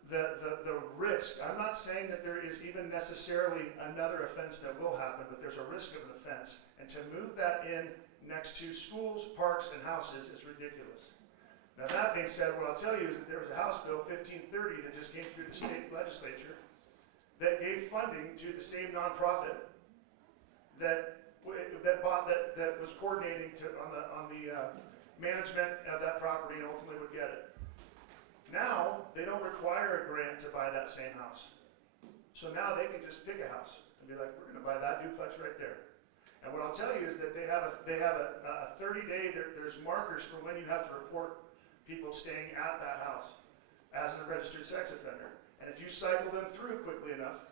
the risk. I'm not saying that there is even necessarily another offense that will happen, but there's a risk of an offense. And to move that in next to schools, parks, and houses is ridiculous. Now that being said, what I'll tell you is that there was a House Bill 1530 that just came through the state legislature that gave funding to the same nonprofit that was coordinating on the management of that property and ultimately would get it. Now, they don't require a grant to buy that same house. So now they can just pick a house and be like, we're gonna buy that duplex right there. And what I'll tell you is that they have a 30-day, there's markers for when you have to report people staying at that house as a registered sex offender. And if you cycle them through quickly enough,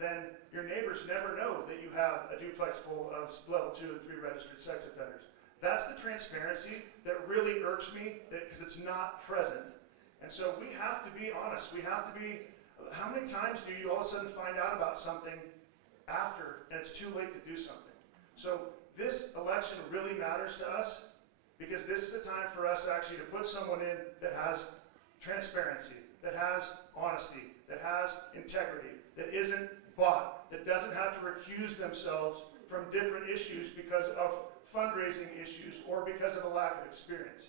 then your neighbors never know that you have a duplex full of level 2 and 3 registered sex offenders. That's the transparency that really irks me, because it's not present. And so we have to be honest. We have to be, how many times do you all of a sudden find out about something after and it's too late to do something? So this election really matters to us because this is a time for us actually to put someone in that has transparency, that has honesty, that has integrity, that isn't bought, that doesn't have to recuse themselves from different issues because of fundraising issues or because of a lack of experience.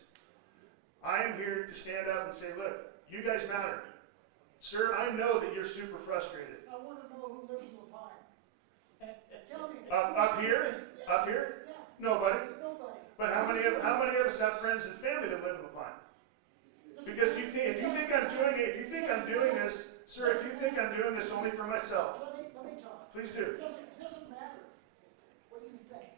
I am here to stand up and say, look, you guys matter. Sir, I know that you're super frustrated. I want to know who lives in Lapine. Tell me. Up here? Up here? Yeah. Nobody. Nobody. But how many of us have friends and family that live in Lapine? Because if you think I'm doing this, sir, if you think I'm doing this only for myself, Let me talk. please do. It doesn't matter what you think.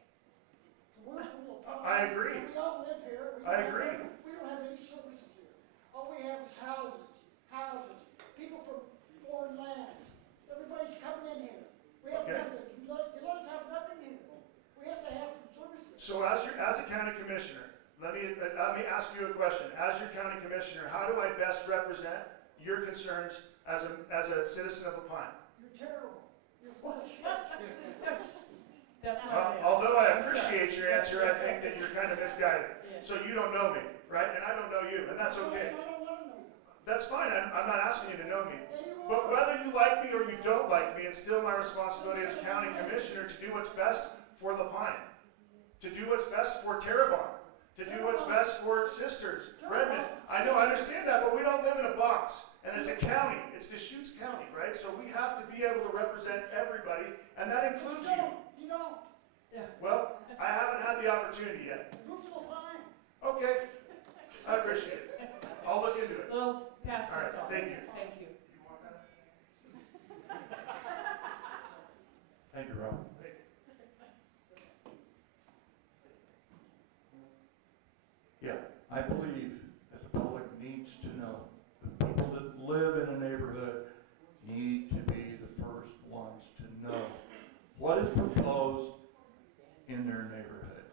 We're from Lapine. I agree. We all live here. I agree. We don't have any services here. All we have is houses. People from foreign lands. Everybody's coming in here. We have Okay. nothing. You let us have nothing here. We have to have some services. So as a county commissioner, let me ask you a question. As your county commissioner, how do I best represent your concerns as a citizen of Lapine? You're terrible. You're full of shit. That's not it. Although I appreciate your answer, I think that you're kind of misguided. So you don't know me, right? And I don't know you, and that's okay. I don't want to know you. That's fine. I'm not asking you to know me. But whether you like me or you don't like me, it's still my responsibility as a county commissioner to do what's best for Lapine, to do what's best for Terrebonne, to do what's best for Sisters, Redmond. I know, I understand that, but we don't live in a box. And it's a county. It's Deschutes County, right? So we have to be able to represent everybody, and that includes you. You don't. Well, I haven't had the opportunity yet. Move to Lapine. Okay, I appreciate it. I'll look into it. We'll pass All right, this on. thank you. Thank you. Thank you, Rob. Yeah, I believe that the public needs to know. The people that live in a neighborhood need to be the first ones to know what is proposed in their neighborhood.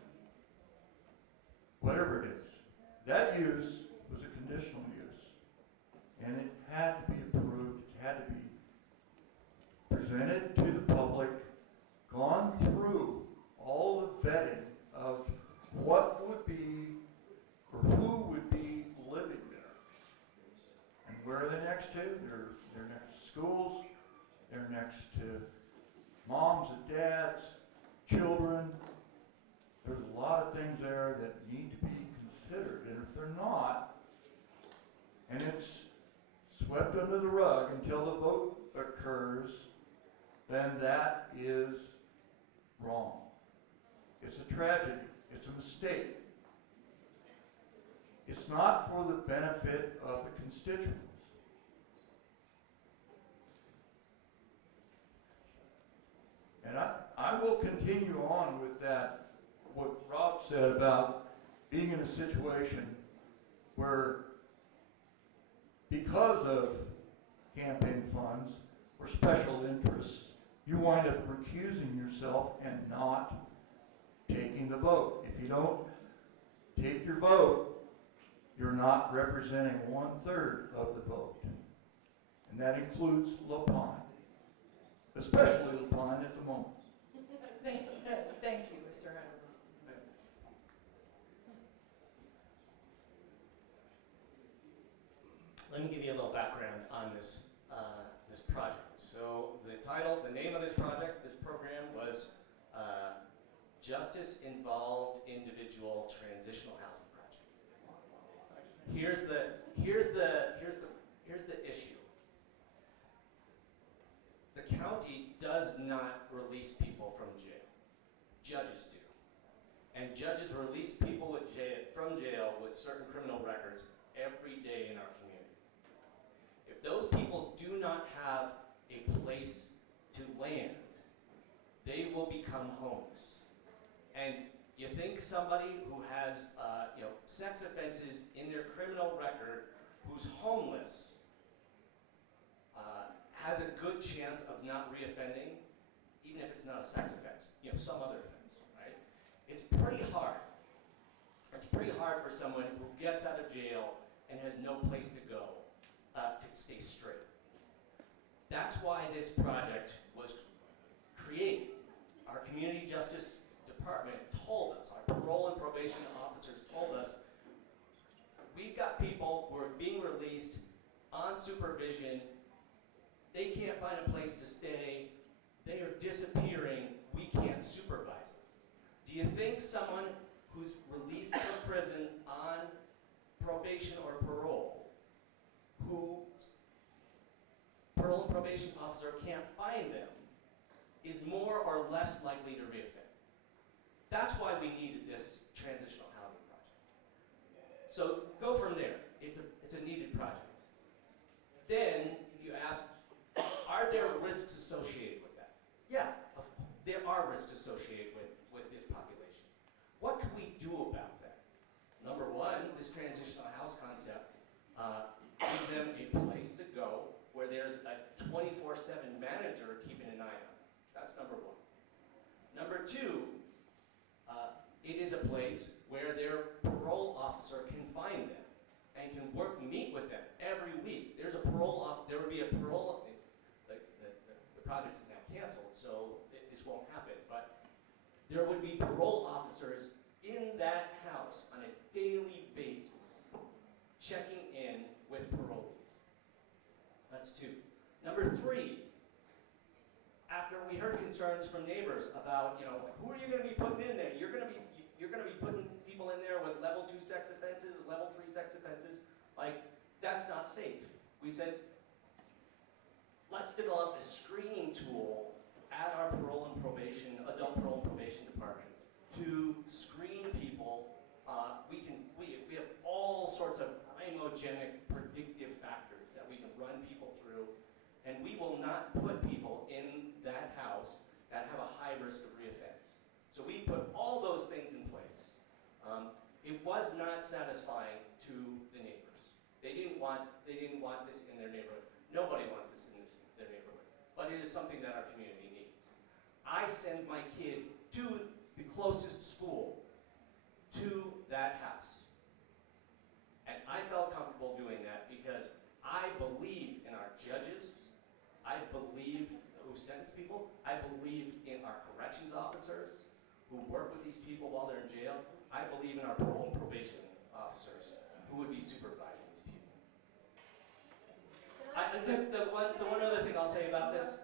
Whatever it is. That use was a conditional use. And it had to be approved, it had to be presented to the public, gone through all the vetting of what would be, or who would be living there. And where are they next to? They're next to schools, they're next to moms and dads, children. There's a lot of things there that need to be considered, and if they're not, and it's swept under the rug until the vote occurs, then that is wrong. It's a tragedy. It's a mistake. It's not for the benefit of the constituents. And I will continue on with that, what Rob said about being in a situation where, because of campaign funds or special interests, you wind up recusing yourself and not taking the vote. If you don't take your vote, you're not representing 1/3 of the vote. And that includes La Pine, especially La Pine at the moment. Thank you, Mr. Hunter. Let me give you a little background on this project. So the name of this project, this program was Justice Involved Individual Transitional Housing Project. Here's the issue. The county does not release people from jail. Judges do. And judges release people from jail with certain criminal records every day in our community. If those people do not have a place to land, they will become homeless. And you think somebody who has sex offenses in their criminal record, who's homeless, has a good chance of not reoffending, even if it's not a sex offense, some other offense, right? It's pretty hard. It's pretty hard for someone who gets out of jail and has no place to go to stay straight. That's why this project was created. Our Community Justice Department told us, our parole and probation officers told us, we've got people who are being released on supervision. They can't find a place to stay. They are disappearing. We can't supervise them. Do you think someone who's released from prison on probation or parole, who parole and probation officer can't find them, is more or less likely to reoffend? That's why we needed this transitional housing project. So go from there. It's a needed project. Then you ask, are there risks associated with that? Yeah, there are risks associated with this population. What can we do about that? Number one, this transitional house concept gives them a place to go where there's a 24/7 manager keeping an eye on them. That's number one. Number two, it is a place where their parole officer can find them and can meet with them every week. There would be a parole, the project is now canceled, so this won't happen, but there would be parole officers in that house on a daily basis, checking in with parolees. That's two. Number three, after we heard concerns from neighbors about, who are you going to be putting in there? You're going to be putting people in there with level 2 sex offenses, level 3 sex offenses. That's not safe. We said, let's develop a screening tool at our adult parole and probation department to screen people. We have all sorts of crimogenic predictive factors that we can run people through, and we will not put people in that house that have a high risk of reoffense. So we put all those things in place. It was not satisfying to the neighbors. They didn't want this in their neighborhood. Nobody wants this in their neighborhood. But it is something that our community needs. I send my kid to the closest school to that house. And I felt comfortable doing that because I believe in our judges. I believe who sentence people. I believe in our corrections officers who work with these people while they're in jail. I believe in our parole and probation officers who would be supervising these people. The one other thing I'll say about this,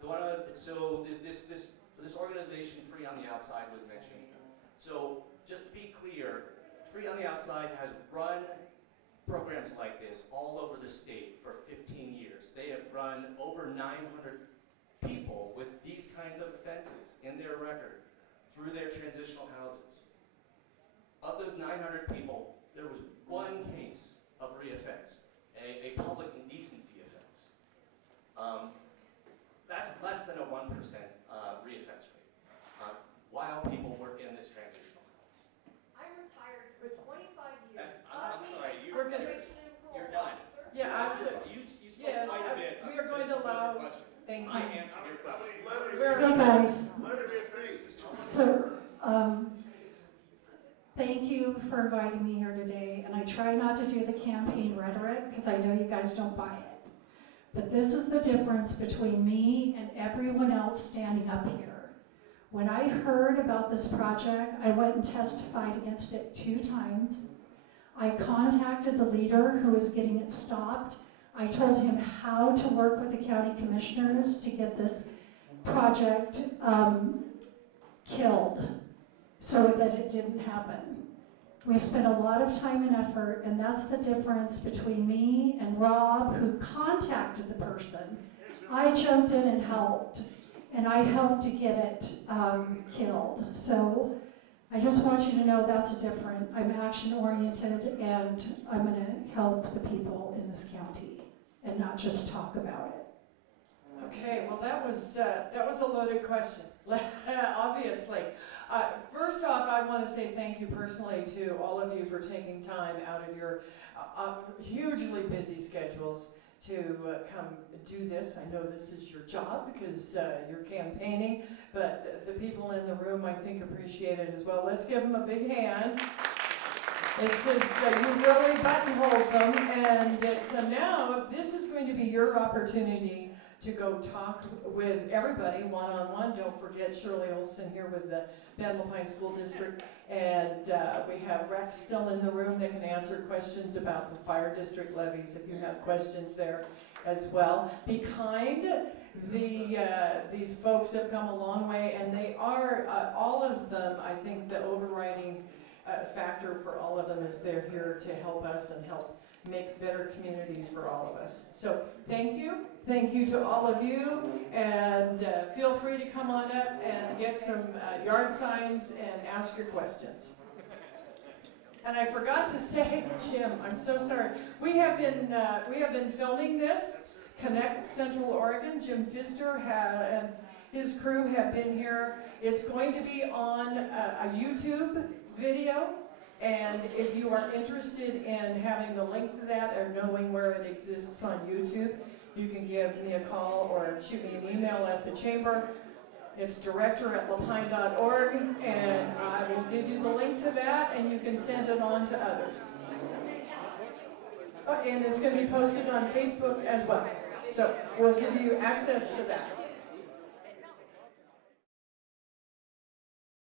this organization, Free on the Outside, was mentioned. So just to be clear, Free on the Outside has run programs like this all over the state for 15 years. run over 900 people with these kinds of offenses in their record through their transitional houses. Of those 900 people, there was one case of reoffense, a public indecency offense. That's less than a 1% reoffense rate, while people were in this transitional house. I'm retired for 25 years. I'm sorry, We're gonna- you're done. Yeah, You spoke yes, quite a bit. we are going to allow, thank I you. answered your question. Hey, guys. So, thank you for inviting me here today, and I try not to do the campaign rhetoric, because I know you guys don't buy it. But this is the difference between me and everyone else standing up here. When I heard about this project, I went and testified against it 2 times. I contacted the leader who was getting it stopped. I told him how to work with the county commissioners to get this project killed so that it didn't happen. We spent a lot of time and effort, and that's the difference between me and Rob, who contacted the person. I jumped in and helped, and I helped to get it killed. So I just want you to know that's a different. I'm action-oriented, and I'm going to help the people in this county and not just talk about it. Okay, well, that was a loaded question, obviously. First off, I want to say thank you personally to all of you for taking time out of your hugely busy schedules to come do this. I know this is your job because you're campaigning, but the people in the room, I think, appreciate it as well. Let's give them a big hand. This is, you really buttonholed them, and so now this is going to be your opportunity to go talk with everybody one-on-one. Don't forget Shirley Olson here with the Bend Lapine School District, and we have Rex still in the room that can answer questions about the fire district levies if you have questions there as well. Be kind. These folks have come a long way, and they are, all of them, I think the overriding factor for all of them is they're here to help us and help make better communities for all of us. So thank you. Thank you to all of you, and feel free to come on up and get some yard signs and ask your questions. And I forgot to say, Jim, I'm so sorry. We have been filming this. Connect Central Oregon. Jim Pfister and his crew have been here. It's going to be on a YouTube video. And if you are interested in having the link to that or knowing where it exists on YouTube, you can give me a call or shoot me an email at the chamber. It's director@lapine.org, and I will give you the link to that, and you can send it on to others. Oh, and it's going to be posted on Facebook as well. So we'll give you access to that.